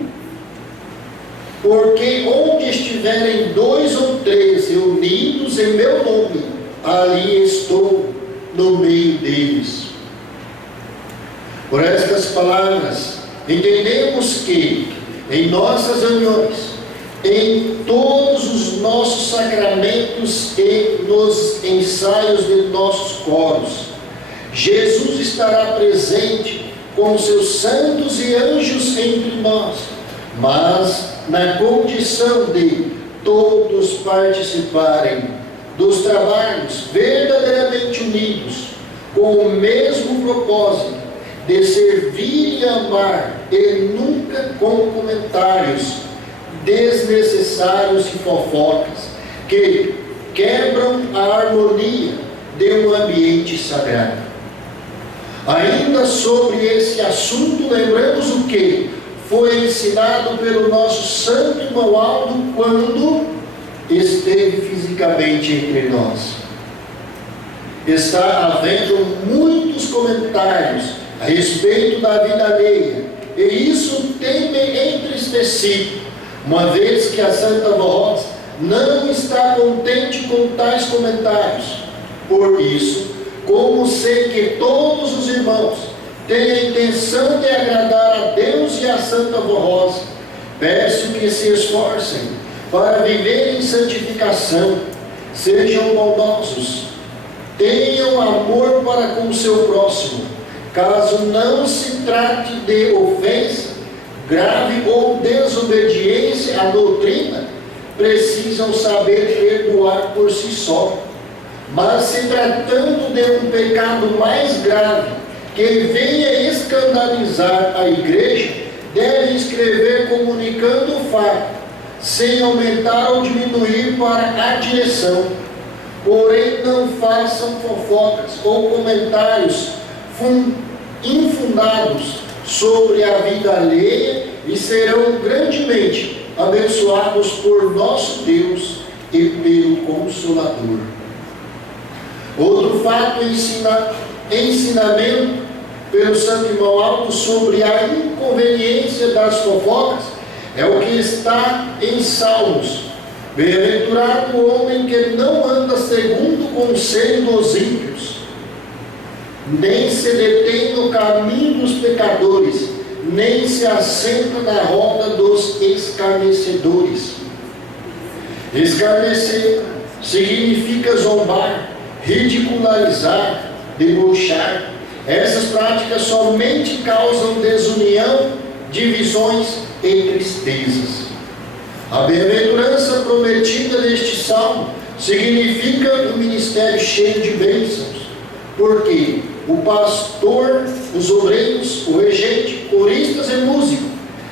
porque onde estiverem 2 ou 3 reunidos em meu nome, ali estou no meio deles. Por estas palavras, entendemos que em nossas reuniões, em todos os nossos sacramentos e nos ensaios de nossos coros, Jesus estará presente com seus santos e anjos entre nós, mas na condição de todos participarem dos trabalhos verdadeiramente unidos, com o mesmo propósito de servir e amar, e nunca com comentários desnecessários e fofocas que quebram a harmonia de um ambiente sagrado. Ainda sobre esse assunto, lembramos o que foi ensinado pelo nosso santo irmão Aldo quando esteve fisicamente entre nós. Está havendo muitos comentários a respeito da vida alheia, e isso tem me entristecido, uma vez que a Santa Rosa não está contente com tais comentários, Por isso, como sei que todos os irmãos têm a intenção de agradar a Deus e a Santa Avó Rosa, peço que se esforcem para viver em santificação, sejam bondosos, tenham amor para com o seu próximo, caso não se trate de ofensa grave ou desobediência à doutrina, precisam saber perdoar por si só. Mas se tratando de um pecado mais grave, que venha escandalizar a igreja, deve escrever comunicando o fato, sem aumentar ou diminuir para a direção. Porém, não façam fofocas ou comentários infundados sobre a vida alheia e serão grandemente abençoados por nosso Deus e pelo Consolador. Outro fato, ensinamento pelo Santo Irmão Aldo sobre a inconveniência das fofocas, é o que está em Salmos. Bem-aventurado o homem que não anda segundo o conselho dos ímpios, nem se detém no caminho dos pecadores, nem se assenta na roda dos escarnecedores. Escarnecer significa zombar, ridicularizar, debochar. Essas práticas somente causam desunião, divisões e tristezas. A bem-aventurança prometida neste salmo significa um ministério cheio de bênçãos, porque o pastor, os obreiros, o regente, coristas e músicos,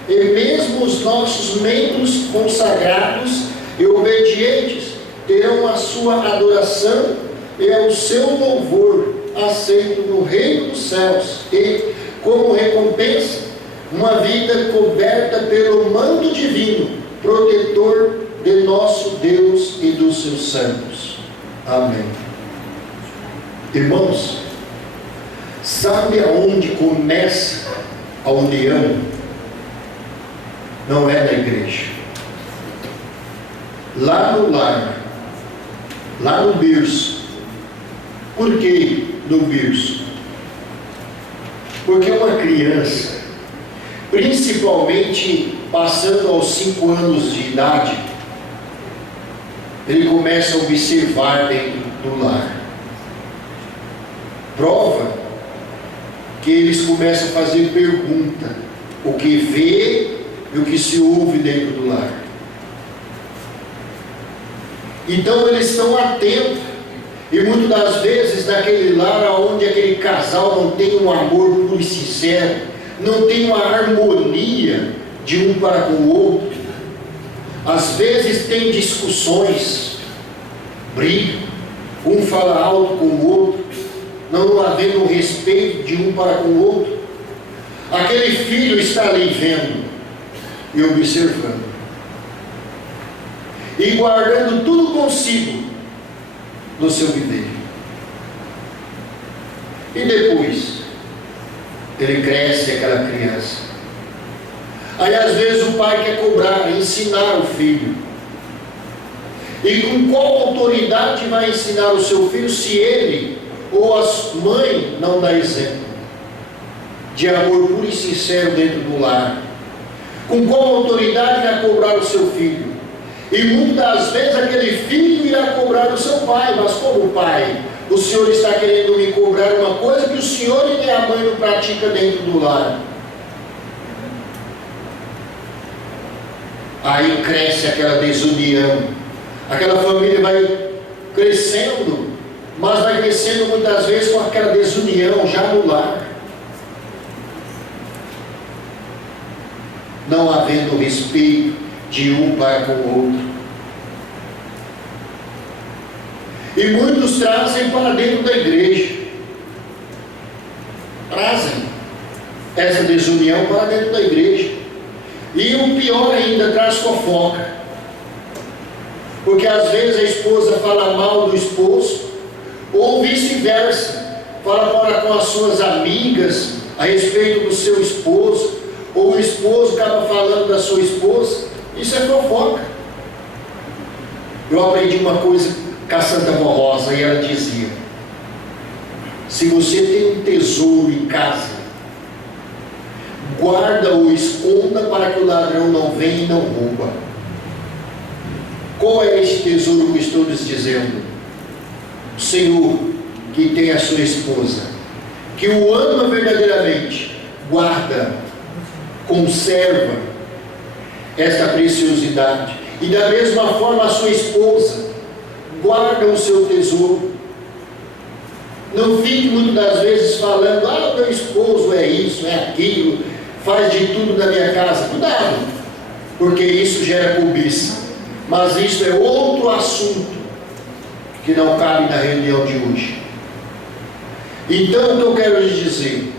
e mesmo os nossos membros consagrados e obedientes, terão a sua adoração e o seu louvor aceito no reino dos céus, e, como recompensa, uma vida coberta pelo manto divino, protetor de nosso Deus e dos seus santos. Amém. Irmãos, sabe aonde começa a união? Não é na igreja. Lá no lar, lá no berço. Por que no berço? Porque uma criança, principalmente passando aos 5 anos de idade, ele começa a observar dentro do lar. Prova que eles começam a fazer pergunta, o que vê e o que se ouve dentro do lar. Então eles estão atentos, e muitas das vezes naquele lar onde aquele casal não tem um amor puro e sincero, não tem uma harmonia de um para com o outro, às vezes tem discussões, briga, um fala alto com o outro, não havendo um respeito de um para com o outro. Aquele filho está ali vendo e observando, e guardando tudo consigo no seu viver. E depois ele cresce, aquela criança. Aí às vezes o pai quer cobrar, ensinar o filho. E com qual autoridade vai ensinar o seu filho se ele ou a mãe não dá exemplo de amor puro e sincero dentro do lar? Com qual autoridade vai cobrar o seu filho? E muitas das vezes aquele filho irá cobrar o seu pai. Mas como pai, o senhor está querendo me cobrar uma coisa que o senhor e a mãe não praticam dentro do lar. Aí cresce aquela desunião, aquela família vai crescendo, mas vai crescendo muitas vezes com aquela desunião já no lar, não havendo respeito de um para com o outro. E muitos trazem para dentro da igreja, trazem essa desunião para dentro da igreja. E o pior ainda, traz fofoca. Porque às vezes a esposa fala mal do esposo, ou vice-versa, fala para com as suas amigas a respeito do seu esposo, ou o esposo acaba falando da sua esposa. Isso é fofoca. Eu aprendi uma coisa com a Santa Avó Rosa, e ela dizia: Se você tem um tesouro em casa, guarda-o, esconda para que o ladrão não venha e não rouba. Qual é esse tesouro que estou lhes dizendo? O Senhor, que tem a sua esposa, que o ama verdadeiramente, guarda, conserva esta preciosidade. E da mesma forma a sua esposa guarda o seu tesouro. Não fique muitas das vezes falando: ah, meu esposo é isso, é aquilo, faz de tudo na minha casa. Cuidado, porque isso gera cobiça. Mas isso é outro assunto que não cabe na reunião de hoje. Então o que eu quero lhes dizer,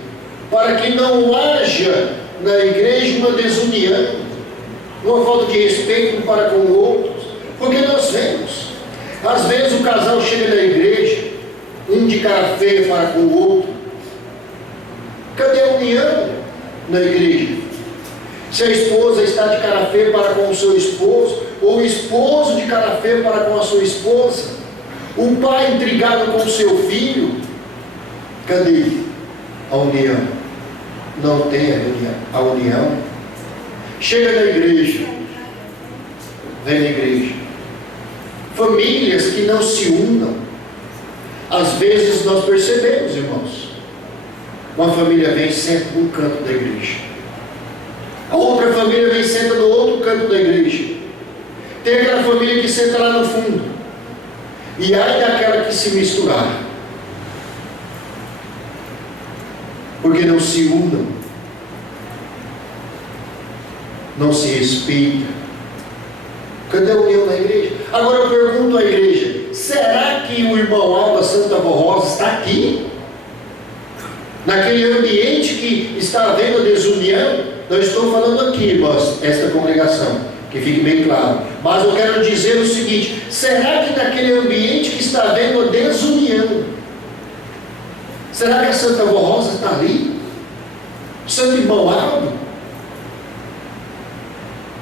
para que não haja na igreja uma desunião, uma falta de respeito um para com o outro, porque nós vemos, às vezes o casal chega na igreja, um de cara feia para com o outro. Cadê a união na igreja? Se a esposa está de cara feia para com o seu esposo, ou o esposo de cara feia para com a sua esposa, o pai intrigado com o seu filho, cadê a união? Não tem a união. Chega na igreja, vem na igreja, famílias que não se unam. Às vezes nós percebemos, irmãos, uma família vem e senta num canto da igreja, a outra família vem e senta no outro canto da igreja, tem aquela família que senta lá no fundo, e ai daquela que se misturar, porque não se unam, não se respeita. Cadê a união na igreja? Agora eu pergunto à igreja: será que o irmão Alba Santa Rosa está aqui? Naquele ambiente que está havendo a desunião? Não estou falando aqui, irmãos, esta congregação, que fique bem claro. Mas eu quero dizer o seguinte: será que naquele ambiente que está havendo a desunião, será que a Santa Rosa está ali? O Santo Irmão Alba?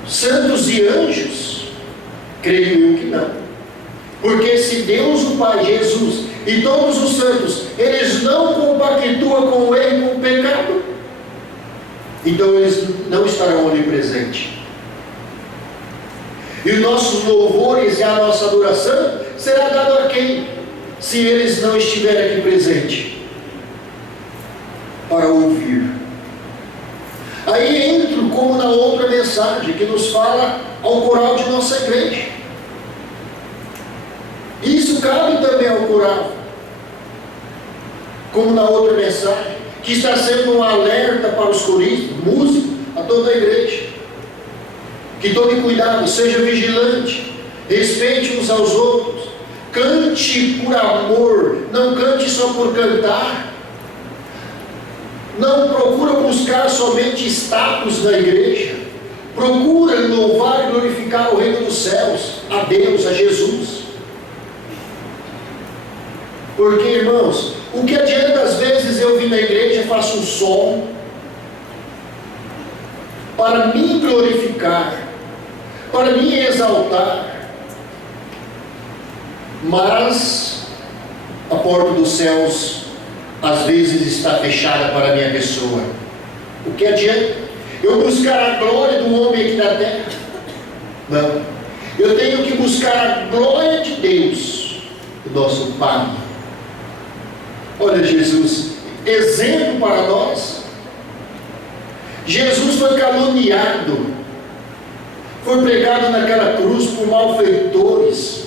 Santos e anjos? Creio eu que não. Porque se Deus, o Pai, Jesus e todos os santos, eles não compactuam com ele, com o pecado, então eles não estarão ali presentes. E os nossos louvores e a nossa adoração será dado a quem? Se eles não estiverem aqui presentes para ouvir. Aí entro como na outra mensagem que nos fala ao coral de nossa igreja. Isso cabe também ao coral, como na outra mensagem, que está sendo um alerta para os coristas, músicos, a toda a igreja. Que tome cuidado, seja vigilante, respeite uns aos outros, cante por amor, não cante só por cantar. Não procura buscar somente status na igreja. Procura louvar e glorificar o reino dos céus, a Deus, a Jesus. Porque, irmãos, o que adianta às vezes eu vir na igreja e faço um som para me glorificar, para me exaltar, mas a porta dos céus às vezes está fechada para a minha pessoa. O que adianta eu buscar a glória do homem aqui na terra? Não. Eu tenho que buscar a glória de Deus, o nosso Pai. Olha Jesus, exemplo para nós. Jesus foi caluniado, foi pregado naquela cruz por malfeitores.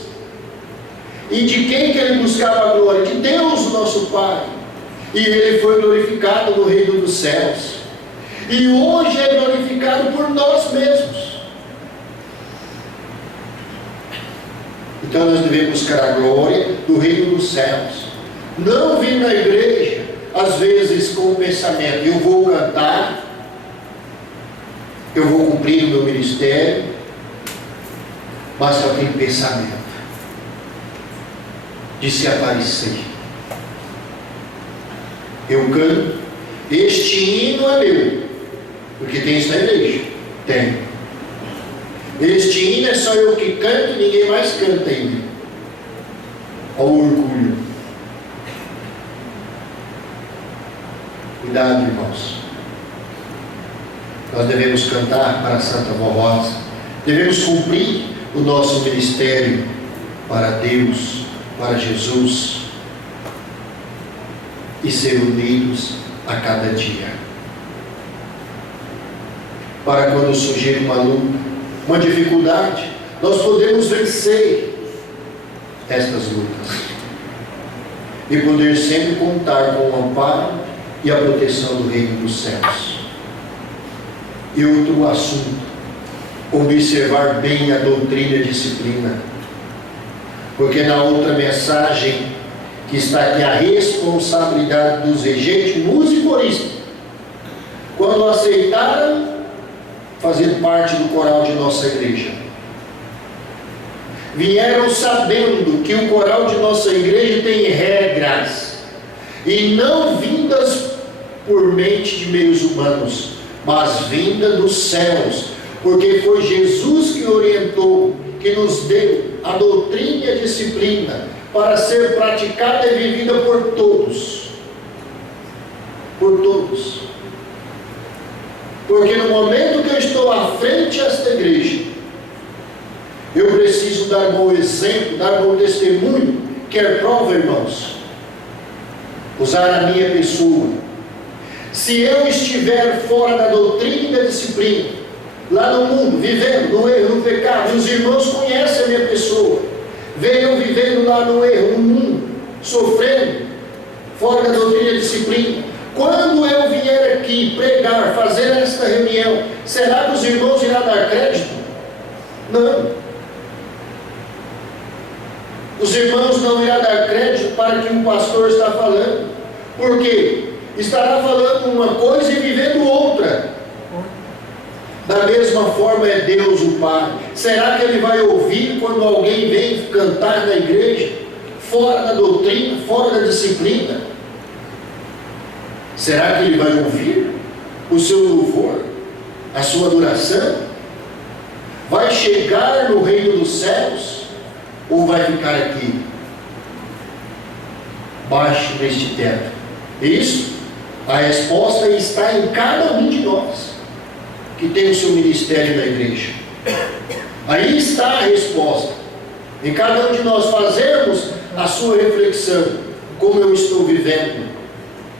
E de quem que ele buscava a glória? De Deus, o nosso Pai. E ele foi glorificado no reino dos céus. E hoje é glorificado por nós mesmos. Então nós devemos buscar a glória do reino dos céus. Não vir na igreja, às vezes com o pensamento: eu vou cantar, eu vou cumprir o meu ministério, mas só tem pensamento de se aparecer. Eu canto, este hino é meu, porque tem isso na igreja? Tem. Este hino é só eu que canto e ninguém mais canta ainda. Olha o orgulho. Cuidado, irmãos. Nós devemos cantar para a Santa Vó Rosa, devemos cumprir o nosso ministério para Deus, para Jesus, e ser unidos a cada dia. Para quando surgir uma luta, uma dificuldade, nós podemos vencer estas lutas e poder sempre contar com o amparo e a proteção do reino dos céus. E outro assunto, observar bem a doutrina e a disciplina, porque na outra mensagem que está aqui, a responsabilidade dos regentes, músico e corista, quando aceitaram fazer parte do coral de nossa igreja, vieram sabendo que o coral de nossa igreja tem regras, e não vindas por mente de meios humanos, mas vinda dos céus, porque foi Jesus que orientou, que nos deu a doutrina e a disciplina para ser praticada e vivida por todos. Por todos. Porque no momento que eu estou à frente desta igreja, eu preciso dar bom exemplo, dar bom testemunho, quer prova, irmãos, usar a minha pessoa. Se eu estiver fora da doutrina e da disciplina, lá no mundo, vivendo no erro, no pecado, e os irmãos conhecem a minha pessoa, veem eu vivendo lá no erro, no mundo, sofrendo, fora da doutrina e disciplina, quando eu vier aqui pregar, fazer esta reunião, será que os irmãos irão dar crédito? Não. Os irmãos não irão dar crédito para o que o pastor está falando, porque estará falando uma coisa e vivendo outra. Da mesma forma é Deus o Pai. Será que Ele vai ouvir quando alguém vem cantar na igreja, fora da doutrina, fora da disciplina? Será que Ele vai ouvir o seu louvor, a sua adoração? Vai chegar no reino dos céus? Ou vai ficar aqui, baixo deste teto? Isso, a resposta está em cada um de nós que tem o seu ministério na igreja. Aí está a resposta. Em cada um de nós fazermos a sua reflexão. Como eu estou vivendo?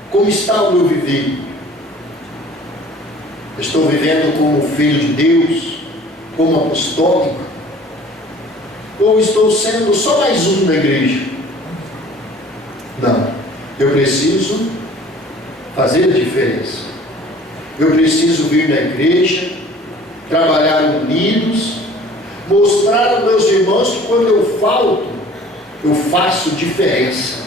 Como está o meu viver? Estou vivendo como filho de Deus? Como apostólico? Ou estou sendo só mais um na igreja? Não. Eu preciso fazer a diferença. Eu preciso vir na igreja, trabalhar unidos, mostrar aos meus irmãos que quando eu falto, eu faço diferença.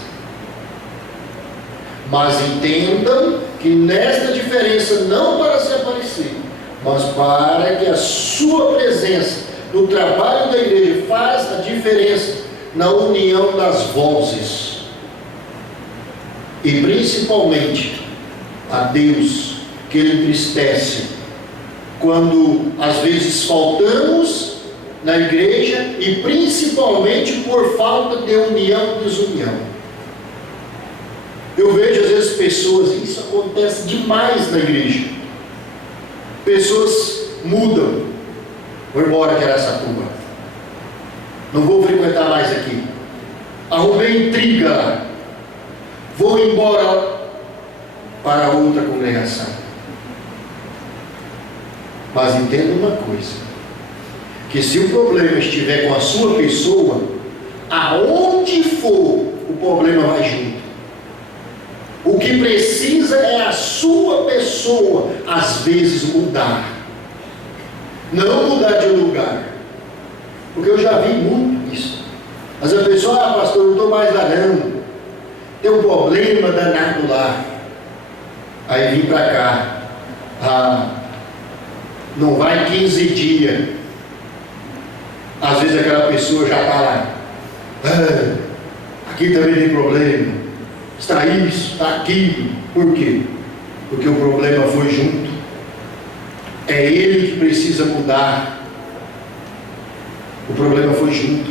Mas entendam que nesta diferença, não para se aparecer, mas para que a sua presença no trabalho da igreja faz a diferença na união das vozes. E principalmente a Deus, que Ele entristece quando às vezes faltamos na igreja, e principalmente por falta de união e desunião. Eu vejo às vezes pessoas, e isso acontece demais na igreja, pessoas mudam. Vou embora de Araçatuba, não vou frequentar mais aqui, arrumei intriga lá, vou embora para outra congregação. Mas entenda uma coisa, que se o problema estiver com a sua pessoa, aonde for, o problema vai junto. O que precisa é a sua pessoa, às vezes, mudar. Não mudar de lugar. Porque eu já vi muito isso. Mas a pessoa, pastor, não estou mais lá não. Tem um problema danado lá. Aí vim para cá. Não vai 15 dias. Às vezes aquela pessoa já está lá. Aqui também tem problema. Está isso, está aquilo. Por quê? Porque o problema foi junto. É ele que precisa mudar. O problema foi junto.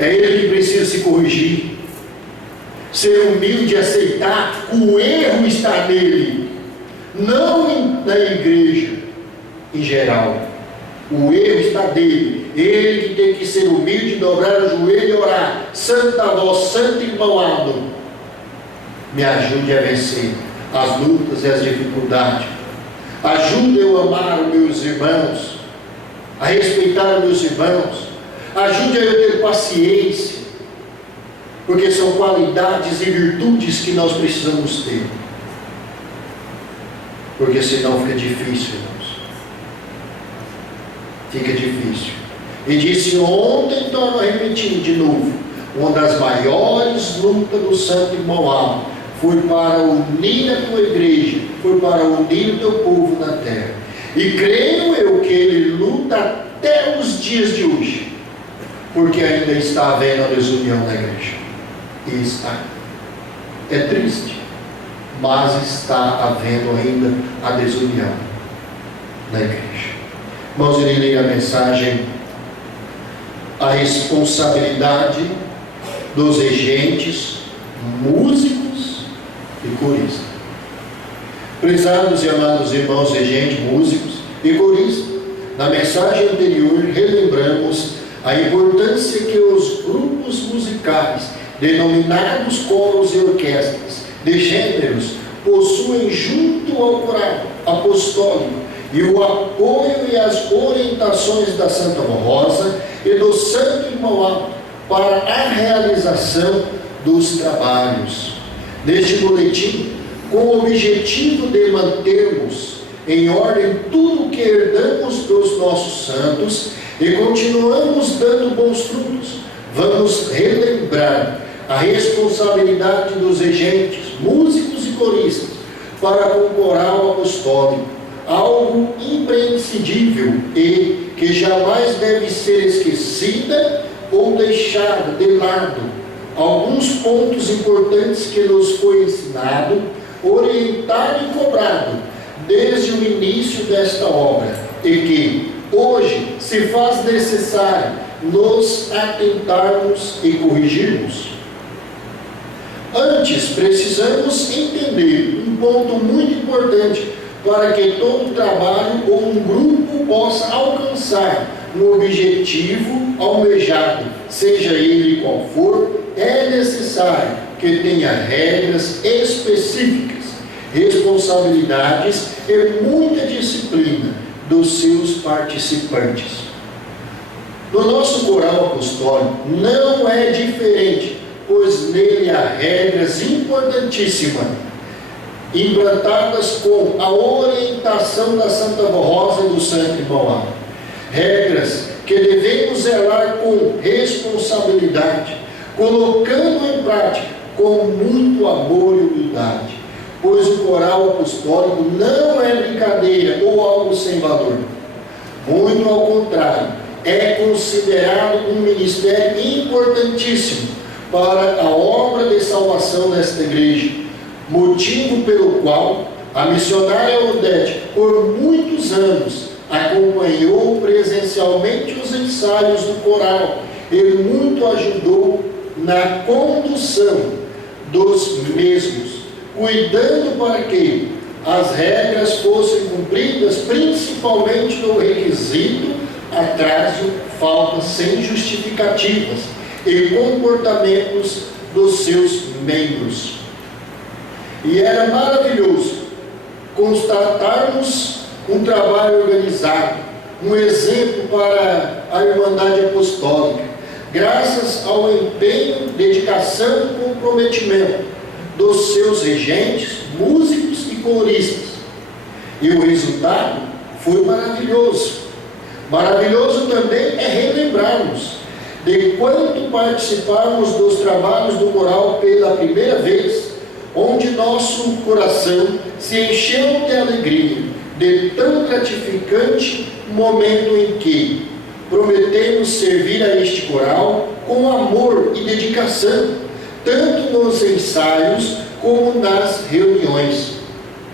É ele que precisa se corrigir. Ser humilde e aceitar que o erro está nele não na igreja em geral. O erro está dele. Ele que tem que ser humilde, dobrar o joelho e orar: Santa Voz, Santo Irmão Aldo, me ajude a vencer as lutas e as dificuldades. Ajude eu a amar os meus irmãos, a respeitar os meus irmãos. Ajude eu a ter paciência, porque são qualidades e virtudes que nós precisamos ter. Porque senão fica difícil, irmãos. Fica difícil. E disse ontem, torno a repetir de novo: uma das maiores lutas do Santo Irmão Aldo foi para unir a tua igreja, foi para unir o teu povo na terra. E creio eu que ele luta até os dias de hoje, porque ainda está havendo a desunião na igreja. E está. É triste, mas está havendo ainda a desunião na igreja. Irmãos, irei ler a mensagem: a responsabilidade dos regentes, músicos e coristas. Prezados e amados irmãos regentes, músicos e coristas, na mensagem anterior relembramos a importância que os grupos musicais, denominados coros e orquestras de gêneros, possuem junto ao coral apostólico, e o apoio e as orientações da Santa Rosa e do Santo Irmão Aldo para a realização dos trabalhos. Neste boletim, com o objetivo de mantermos em ordem tudo o que herdamos dos nossos santos e continuamos dando bons frutos, vamos relembrar a responsabilidade dos regentes, músicos e coristas para com o coral apostólico, algo imprescindível e que jamais deve ser esquecida ou deixada de lado. Alguns pontos importantes que nos foi ensinado, orientado e cobrado desde o início desta obra, e que hoje se faz necessário nos atentarmos e corrigirmos. Antes, precisamos entender um ponto muito importante para que todo trabalho ou um grupo possa alcançar um objetivo almejado, seja ele qual for. É necessário que tenha regras específicas, responsabilidades e muita disciplina dos seus participantes. No nosso coral apostólico não é diferente, pois nele há regras importantíssimas, implantadas com a orientação da Santa Rosa e do Santo Irmão Aldo. Regras que devemos zelar com responsabilidade, colocando em prática com muito amor e humildade, pois o coral apostólico não é brincadeira ou algo sem valor. Muito ao contrário, é considerado um ministério importantíssimo para a obra de salvação desta igreja, motivo pelo qual a missionária Odete, por muitos anos, acompanhou presencialmente os ensaios do coral e muito ajudou na condução dos mesmos, cuidando para que as regras fossem cumpridas, principalmente no requisito atraso, faltas sem justificativas e comportamentos dos seus membros. E era maravilhoso constatarmos um trabalho organizado, um exemplo para a Irmandade Apostólica, graças ao empenho, dedicação e comprometimento dos seus regentes, músicos e coristas. E o resultado foi maravilhoso. Maravilhoso também é relembrarmos de quanto participarmos dos trabalhos do coral pela primeira vez, onde nosso coração se encheu de alegria, de tão gratificante momento em que prometemos servir a este coral com amor e dedicação, tanto nos ensaios como nas reuniões.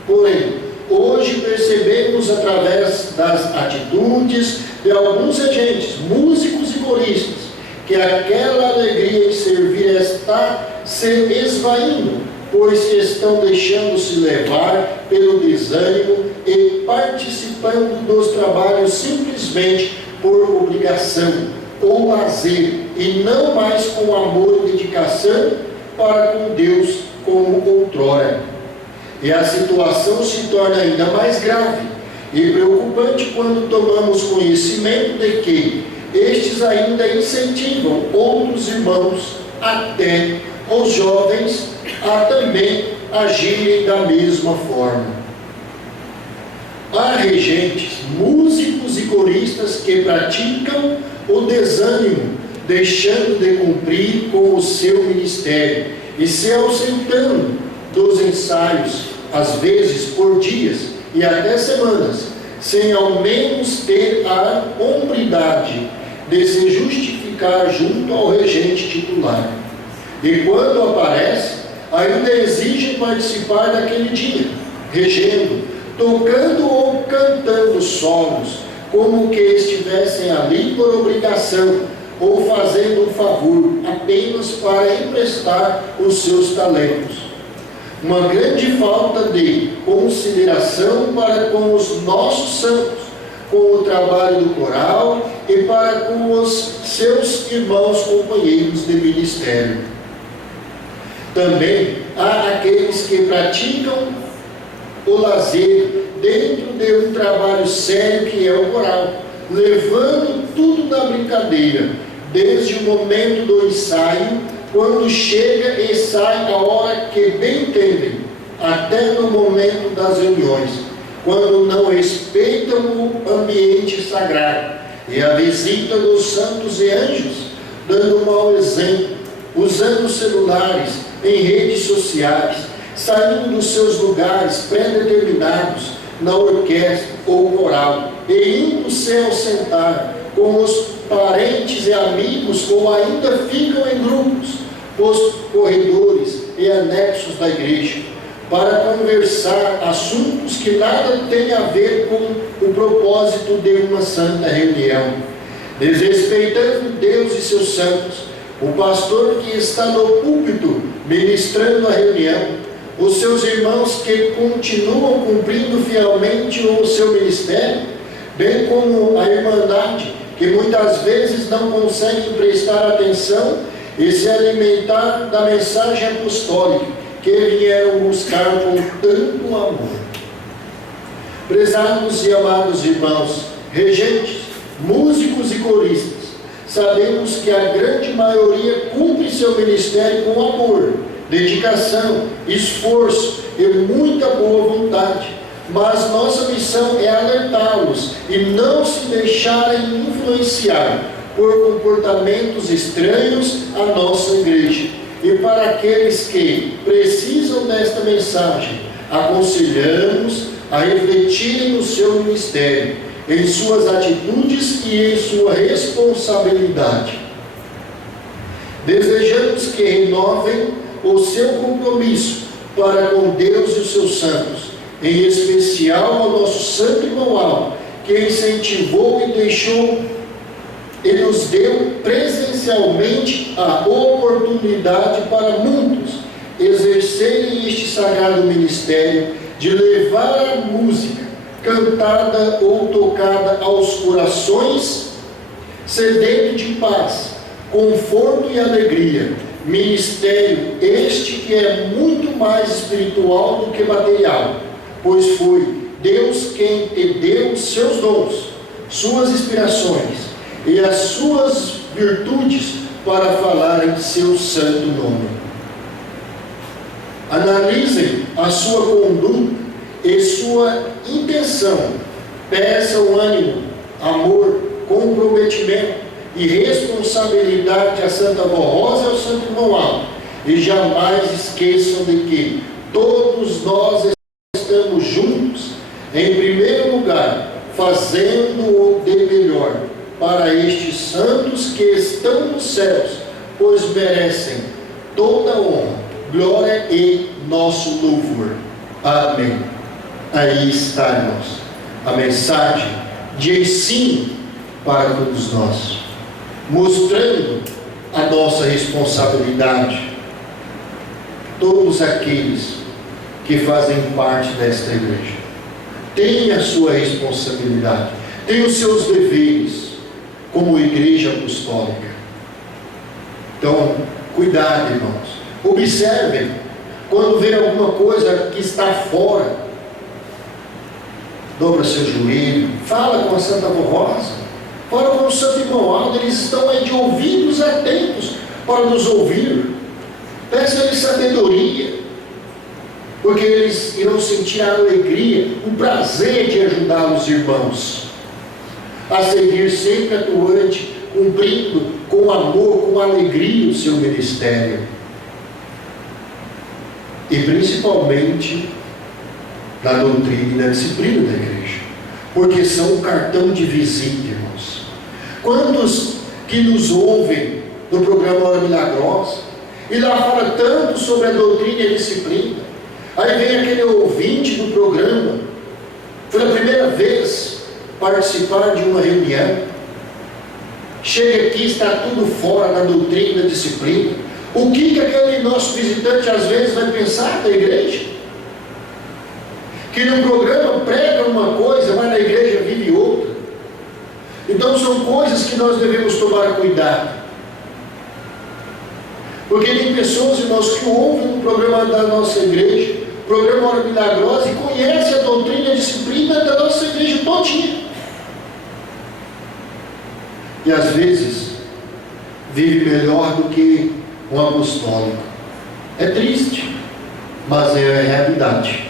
Porém, hoje percebemos através das atitudes de alguns regentes, músicos e coristas, que aquela alegria em servir está se esvaindo pois estão deixando-se levar pelo desânimo e participando dos trabalhos simplesmente por obrigação ou lazer, e não mais com amor e dedicação para com Deus como outrora. E a situação se torna ainda mais grave e preocupante quando tomamos conhecimento de que estes ainda incentivam outros irmãos, até os jovens, a também agirem da mesma forma. Há regentes, músicos e coristas que praticam o desânimo, deixando de cumprir com o seu ministério e se ausentando dos ensaios, às vezes por dias e até semanas, sem ao menos ter a hombridade de se justificar junto ao regente titular. E quando aparece, ainda exigem participar daquele dia, regendo, tocando ou cantando solos, como que estivessem ali por obrigação, ou fazendo um favor, apenas para emprestar os seus talentos. Uma grande falta de consideração para com os nossos santos, com o trabalho do coral e para com os seus irmãos companheiros de ministério. Também há aqueles que praticam o lazer dentro de um trabalho sério que é o coral, levando tudo na brincadeira, desde o momento do ensaio, quando chega e sai a hora que bem entendem, até no momento das reuniões, quando não respeitam o ambiente sagrado e a visita dos santos e anjos, dando mau exemplo, usando celulares em redes sociais, saindo dos seus lugares pré-determinados na orquestra ou coral e indo se ausentar com os parentes e amigos, ou ainda ficam em grupos os corredores e anexos da igreja para conversar assuntos que nada têm a ver com o propósito de uma santa reunião, desrespeitando Deus e seus santos, o pastor que está no púlpito ministrando a reunião, os seus irmãos que continuam cumprindo fielmente o seu ministério, bem como a irmandade, que muitas vezes não conseguem prestar atenção e se alimentar da mensagem apostólica que vieram buscar com tanto amor. Prezados e amados irmãos, regentes, músicos e coristas, sabemos que a grande maioria cumpre seu ministério com amor, dedicação, esforço e muita boa vontade, mas nossa missão é alertá-los e não se deixarem influenciar por comportamentos estranhos à nossa igreja. E para aqueles que precisam desta mensagem, aconselhamos a refletirem no seu ministério, em suas atitudes e em sua responsabilidade. Desejamos que renovem o seu compromisso para com Deus e os seus santos, em especial ao nosso santo irmão Al, que incentivou e deixou e nos deu presencialmente a oportunidade para muitos exercerem este sagrado ministério de levar a música cantada ou tocada aos corações sedentos de paz, conforto e alegria, ministério este que é muito mais espiritual do que material, pois foi Deus quem te deu os seus dons, suas inspirações e as suas virtudes para falar em seu santo nome. Analisem a sua conduta e sua intenção, peçam ânimo, amor, comprometimento e responsabilidade à Santa Vó Rosa e ao Santo Irmão Al, e jamais esqueçam de que todos nós estamos juntos, em primeiro lugar, fazendo o de melhor para estes santos que estão nos céus, pois merecem toda a honra, glória e nosso louvor. Amém. Aí está, irmãos, a mensagem de ensino para todos nós, mostrando a nossa responsabilidade todos aqueles que fazem parte desta igreja têm a sua responsabilidade, têm os seus deveres como igreja apostólica. Então, cuidado, irmãos. Observem, quando vê alguma coisa que está fora, dobra seu joelho, fala com a Santa Rosa, fala com o Santo Irmão Aldo, eles estão aí de ouvidos atentos para nos ouvir. Peça-lhes sabedoria, porque eles irão sentir a alegria, o prazer de ajudar os irmãos a seguir sempre atuante, cumprindo com amor, com alegria o seu ministério. E principalmente na doutrina e na disciplina da igreja, porque são um cartão de visita, irmãos. Quantos que nos ouvem no programa Hora Milagrosa, e lá fala tanto sobre a doutrina e a disciplina, aí vem aquele ouvinte do programa, pela primeira vez participar de uma reunião, chega aqui, está tudo fora da doutrina e da disciplina. O que aquele nosso visitante às vezes vai pensar da igreja? Que no programa prega uma coisa, mas na igreja vive outra. Então são coisas que nós devemos tomar cuidado. Porque tem pessoas, irmãos, que ouvem o programa da nossa igreja, o programa Hora Milagrosa, e conhecem a doutrina e a disciplina da nossa igreja todinha. E às vezes vive melhor do que um apostólico. É triste, mas é a realidade.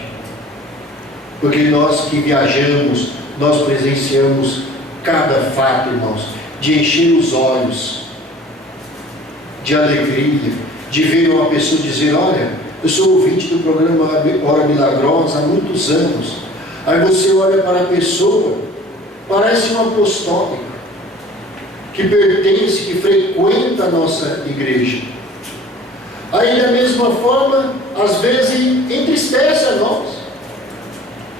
Porque nós que viajamos, nós presenciamos cada fato, irmãos, de encher os olhos de alegria, de ver uma pessoa dizer: olha, eu sou ouvinte do programa Hora Milagrosa há muitos anos. Aí você olha para a pessoa, parece um apostólico, que pertence, que frequenta a nossa igreja. Aí da mesma forma, às vezes entristece a nós.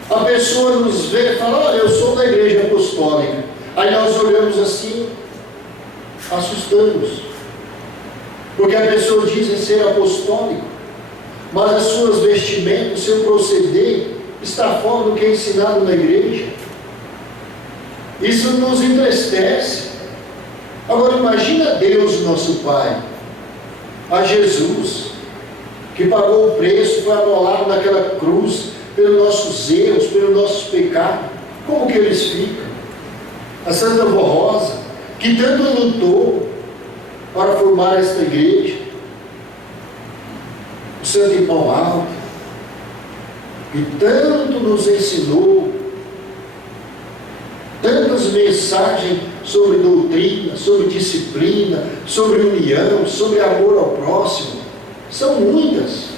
A pessoa nos vê e fala: olha, eu sou da igreja apostólica. Aí nós olhamos assim, assustamos, porque a pessoa diz ser apostólico, mas as suas vestimentas, o seu proceder está fora do que é ensinado na igreja. Isso nos entristece. Agora imagina Deus, nosso Pai, a Jesus, que pagou o preço, foi amolado naquela cruz pelos nossos erros, pelos nossos pecados. Como que eles ficam? A Santa Rosa, que tanto lutou para formar esta igreja, o Santo Irmão Aldo, que tanto nos ensinou, tantas mensagens sobre doutrina, sobre disciplina, sobre união, sobre amor ao próximo, são muitas.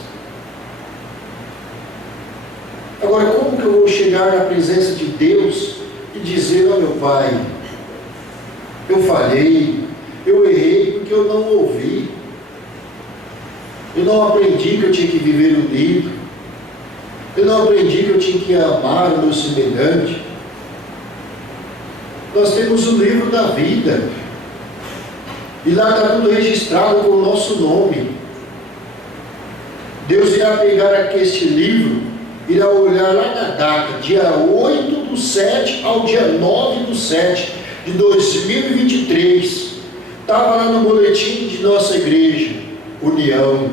Agora, como que eu vou chegar na presença de Deus e dizer: ó meu Pai, eu falhei, eu errei porque eu não ouvi, eu não aprendi que eu tinha que viver o livro, eu não aprendi que eu tinha que amar o meu semelhante. Nós temos o livro da vida, e lá está tudo registrado com o nosso nome. Deus irá pegar este livro, irá olhar lá na data, dia 8/7 ao dia 9/7 de 2023. Estava lá no boletim de nossa igreja, União.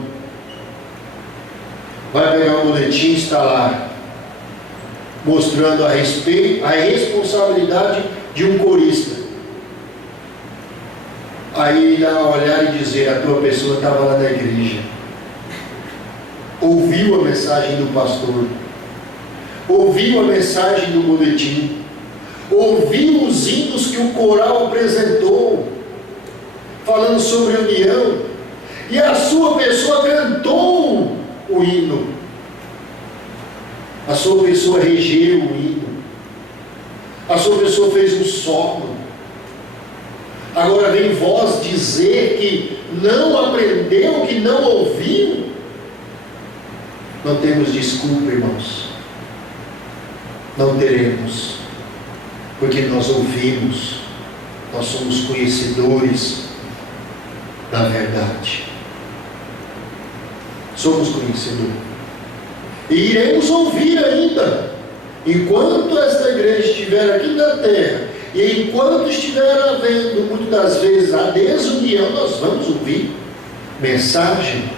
Vai pegar o boletim e está lá, mostrando a responsabilidade de um corista. Aí irá olhar e dizer: a tua pessoa estava lá na igreja, ouviu a mensagem do pastor, ouviu a mensagem do boletim, ouviu os hinos que o coral apresentou, falando sobre união, e a sua pessoa cantou o hino, a sua pessoa regeu o hino, a sua pessoa fez um solo. Agora vem vós dizer que não aprendeu, que não ouviu. Não temos desculpa, irmãos. Não teremos, porque nós ouvimos, nós somos conhecedores da verdade. somos conhecedores. E iremos ouvir ainda, enquanto esta igreja estiver aqui na terra, e enquanto estiver havendo, muitas das vezes, a desunião, nós vamos ouvir mensagem,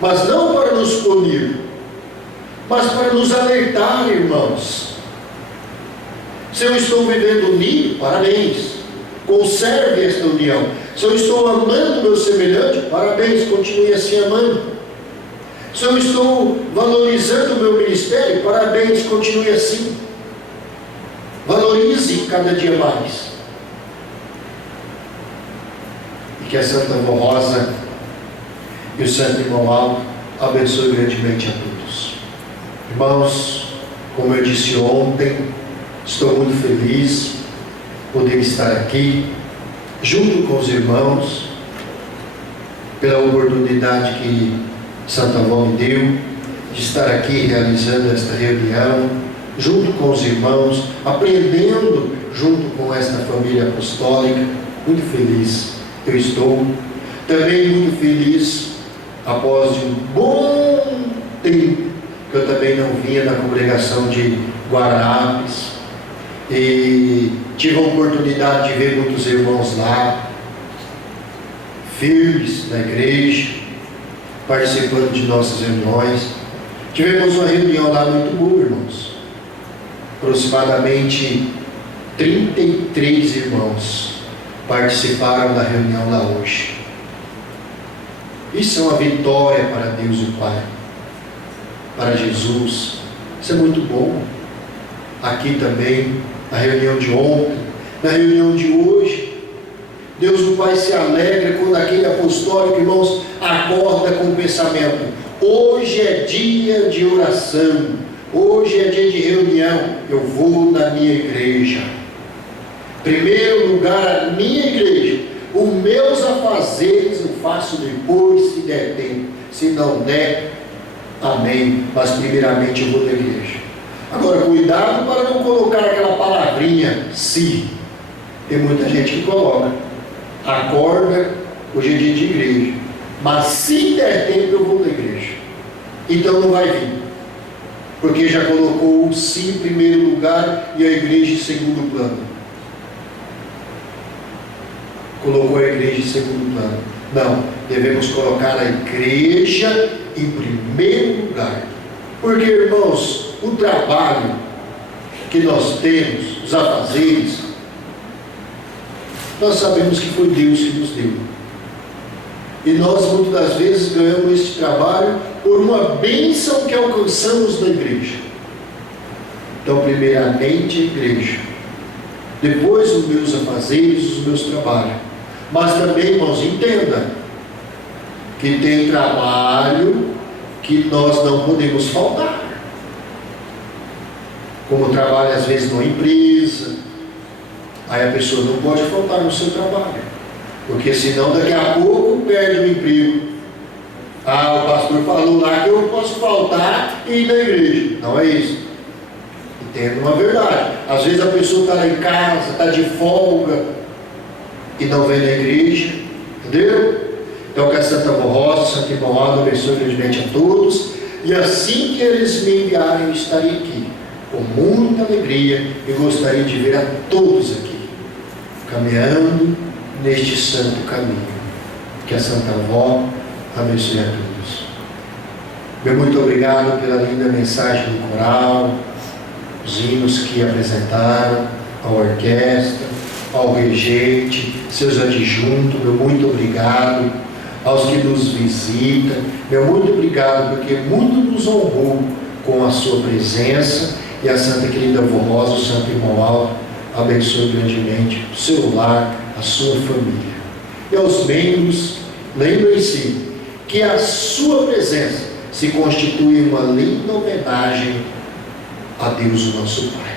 mas não para nos punir, mas para nos alertar, irmãos. Se eu estou vivendo unido, parabéns, conserve esta união. Se eu estou amando meu semelhante, parabéns, continue assim amando. Se eu estou valorizando o meu ministério, parabéns, continue assim. Valorize cada dia mais. E que a Santa Avó Rosa e o Santo Irmão Aldo abençoe grandemente a todos. Irmãos, como eu disse ontem, estou muito feliz por poder estar aqui, junto com os irmãos, pela oportunidade que Santa Avó me deu, de estar aqui realizando esta reunião, junto com os irmãos, aprendendo junto com esta família apostólica. Muito feliz eu estou. Também muito feliz, após um bom tempo, que eu também não vinha na congregação de Guararapes, e tive a oportunidade de ver muitos irmãos lá, firmes na igreja, participando de nossas reuniões. Tivemos uma reunião lá muito boa, irmãos. Aproximadamente 33 irmãos participaram da reunião lá hoje. Isso é uma vitória para Deus e o Pai, para Jesus. Isso é muito bom. Aqui também, na reunião de ontem, na reunião de hoje, Deus o Pai se alegra quando aquele apostólico, irmãos, acorda com o pensamento: hoje é dia de oração, hoje é dia de reunião, eu vou na minha igreja. Primeiro lugar, a minha igreja. Os meus afazeres eu faço depois, se der tempo. Se não der, amém. Mas primeiramente eu vou na igreja. Agora, cuidado para não colocar aquela palavrinha se. Tem muita gente que coloca: acorda, hoje é dia de igreja, mas se der tempo eu vou na igreja. Então não vai vir, porque já colocou o si em primeiro lugar e a igreja em segundo plano. Colocou a igreja em segundo plano. Não, devemos colocar a igreja em primeiro lugar. Porque, irmãos, o trabalho que nós temos, os afazeres, nós sabemos que foi Deus que nos deu. E nós muitas das vezes ganhamos este trabalho por uma bênção que alcançamos na igreja. Então, primeiramente a igreja, depois os meus afazeres, os meus trabalhos. Mas também, irmãos, entenda que tem trabalho que nós não podemos faltar. Como trabalho às vezes numa empresa, aí a pessoa não pode faltar no seu trabalho, porque senão daqui a pouco perde o emprego. Ah, o pastor falou lá que eu posso faltar e ir na igreja. Não é isso. Entenda uma verdade. Às vezes a pessoa está lá em casa, está de folga e não vem na igreja, entendeu? Então que a Santa Avó Rosa, Santo Irmão Aldo abençoe grandemente a todos, e assim que eles me enviarem, eu estarei aqui com muita alegria e gostaria de ver a todos aqui caminhando neste santo caminho. Que a Santa Avó abençoe a todos. Meu muito obrigado pela linda mensagem do coral, os hinos que apresentaram, a orquestra, ao regente, seus adjuntos, meu muito obrigado, aos que nos visitam, meu muito obrigado, porque muito nos honrou com a sua presença, e a Santa Querida Avó Rosa, o Santo Irmão Aldo, abençoe grandemente o seu lar, a sua família. E aos membros, lembrem-se que a sua presença se constitui uma linda homenagem a Deus, o nosso Pai.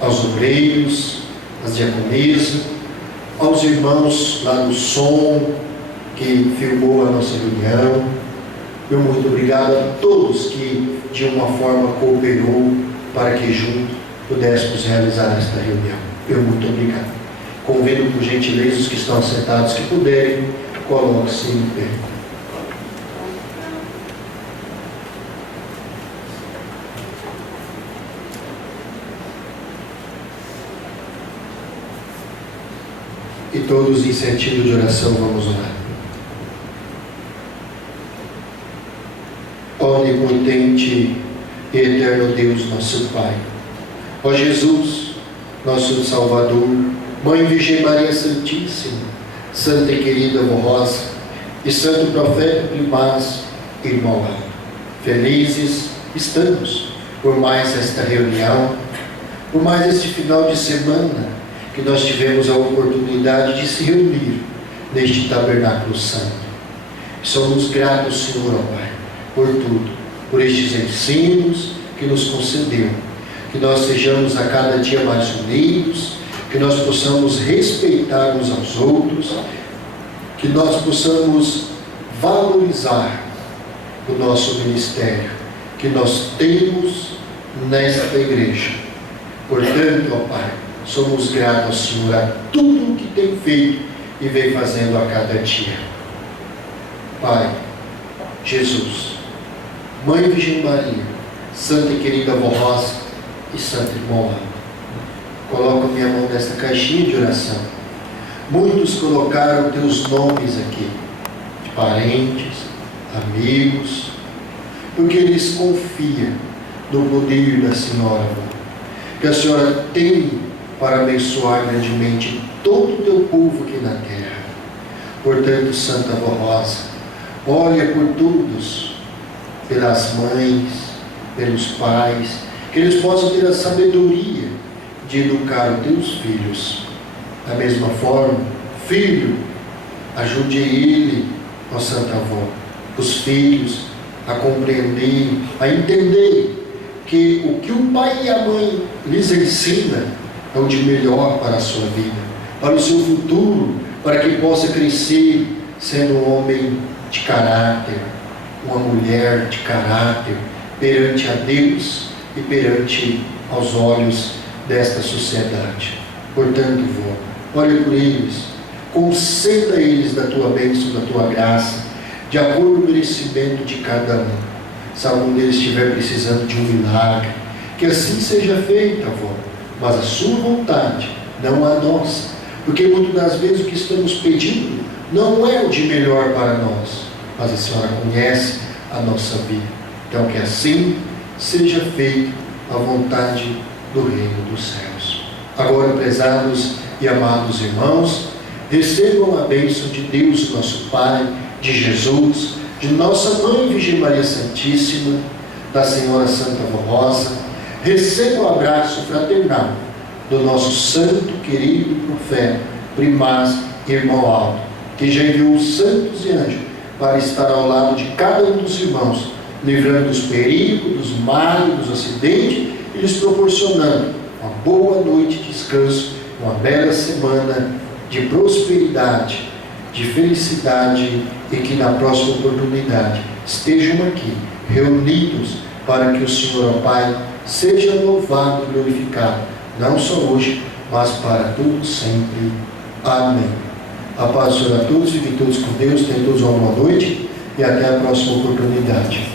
Aos obreiros, às diaconisas, aos irmãos lá do som, que filmou a nossa reunião. Eu muito obrigado a todos que de uma forma cooperou para que juntos pudéssemos realizar esta reunião. Eu muito obrigado. Convido por gentileza os que estão sentados que puderem, coloquem-se em pé. E todos em sentido de oração vamos orar. Onipotente e eterno Deus, nosso Pai, ó Jesus, nosso Salvador, Mãe Virgem Maria Santíssima, Santa e querida Avó Rosa, e Santo Profeta Primaz, irmão Aldo, felizes estamos por mais esta reunião, por mais este final de semana que nós tivemos a oportunidade de se reunir neste tabernáculo santo. Somos gratos, Senhor, ó Pai, por tudo, por estes ensinos que nos concedeu, que nós sejamos a cada dia mais unidos, que nós possamos respeitar uns aos outros, que nós possamos valorizar o nosso ministério, que nós temos nesta igreja. Portanto, ó Pai, somos gratos ao Senhor a tudo o que tem feito e vem fazendo a cada dia. Pai, Jesus, Mãe Virgem Maria, Santa e querida Avó Rosa e Santo Irmão Aldo, coloco minha mão nesta caixinha de oração. Muitos colocaram teus nomes aqui, de parentes, amigos, porque eles confiam no poder da Senhora, que a Senhora tem para abençoar grandemente todo o teu povo aqui na terra. Portanto, Santa Avó Rosa, olha por todos, pelas mães, pelos pais, que eles possam ter a sabedoria de educar os teus filhos. Da mesma forma, filho, ajude ele, ó Santa Avó, os filhos a compreender, a entender que o que o pai e a mãe lhes ensina é o de melhor para a sua vida, para o seu futuro, para que possa crescer sendo um homem de caráter, uma mulher de caráter, perante a Deus e perante aos olhos desta sociedade. Portanto, vó, olhe por eles, conceda a eles da tua bênção, da tua graça, de acordo com o merecimento de cada um. Se algum deles estiver precisando de um milagre, que assim seja feito, avó, mas a sua vontade, não a nossa, porque muitas das vezes o que estamos pedindo não é o de melhor para nós, mas a Senhora conhece a nossa vida. Então que assim seja feita a vontade do reino dos céus. Agora, prezados e amados irmãos, recebam a bênção de Deus, nosso Pai, de Jesus, de nossa Mãe Virgem Maria Santíssima, da Senhora Santa Avó Rosa. Recebam o abraço fraternal do nosso santo, querido profeta, primaz e irmão Aldo, que já enviou os santos e anjos para estar ao lado de cada um dos irmãos, livrando dos perigos, dos males, dos acidentes e lhes proporcionando uma boa noite de descanso, uma bela semana de prosperidade, de felicidade, e que na próxima oportunidade estejam aqui reunidos para que o Senhor, ó Pai, seja louvado e glorificado, não só hoje, mas para todos sempre. Amém. A paz do Senhor a todos, fiquem todos com Deus, tenham todos uma boa noite e até a próxima oportunidade.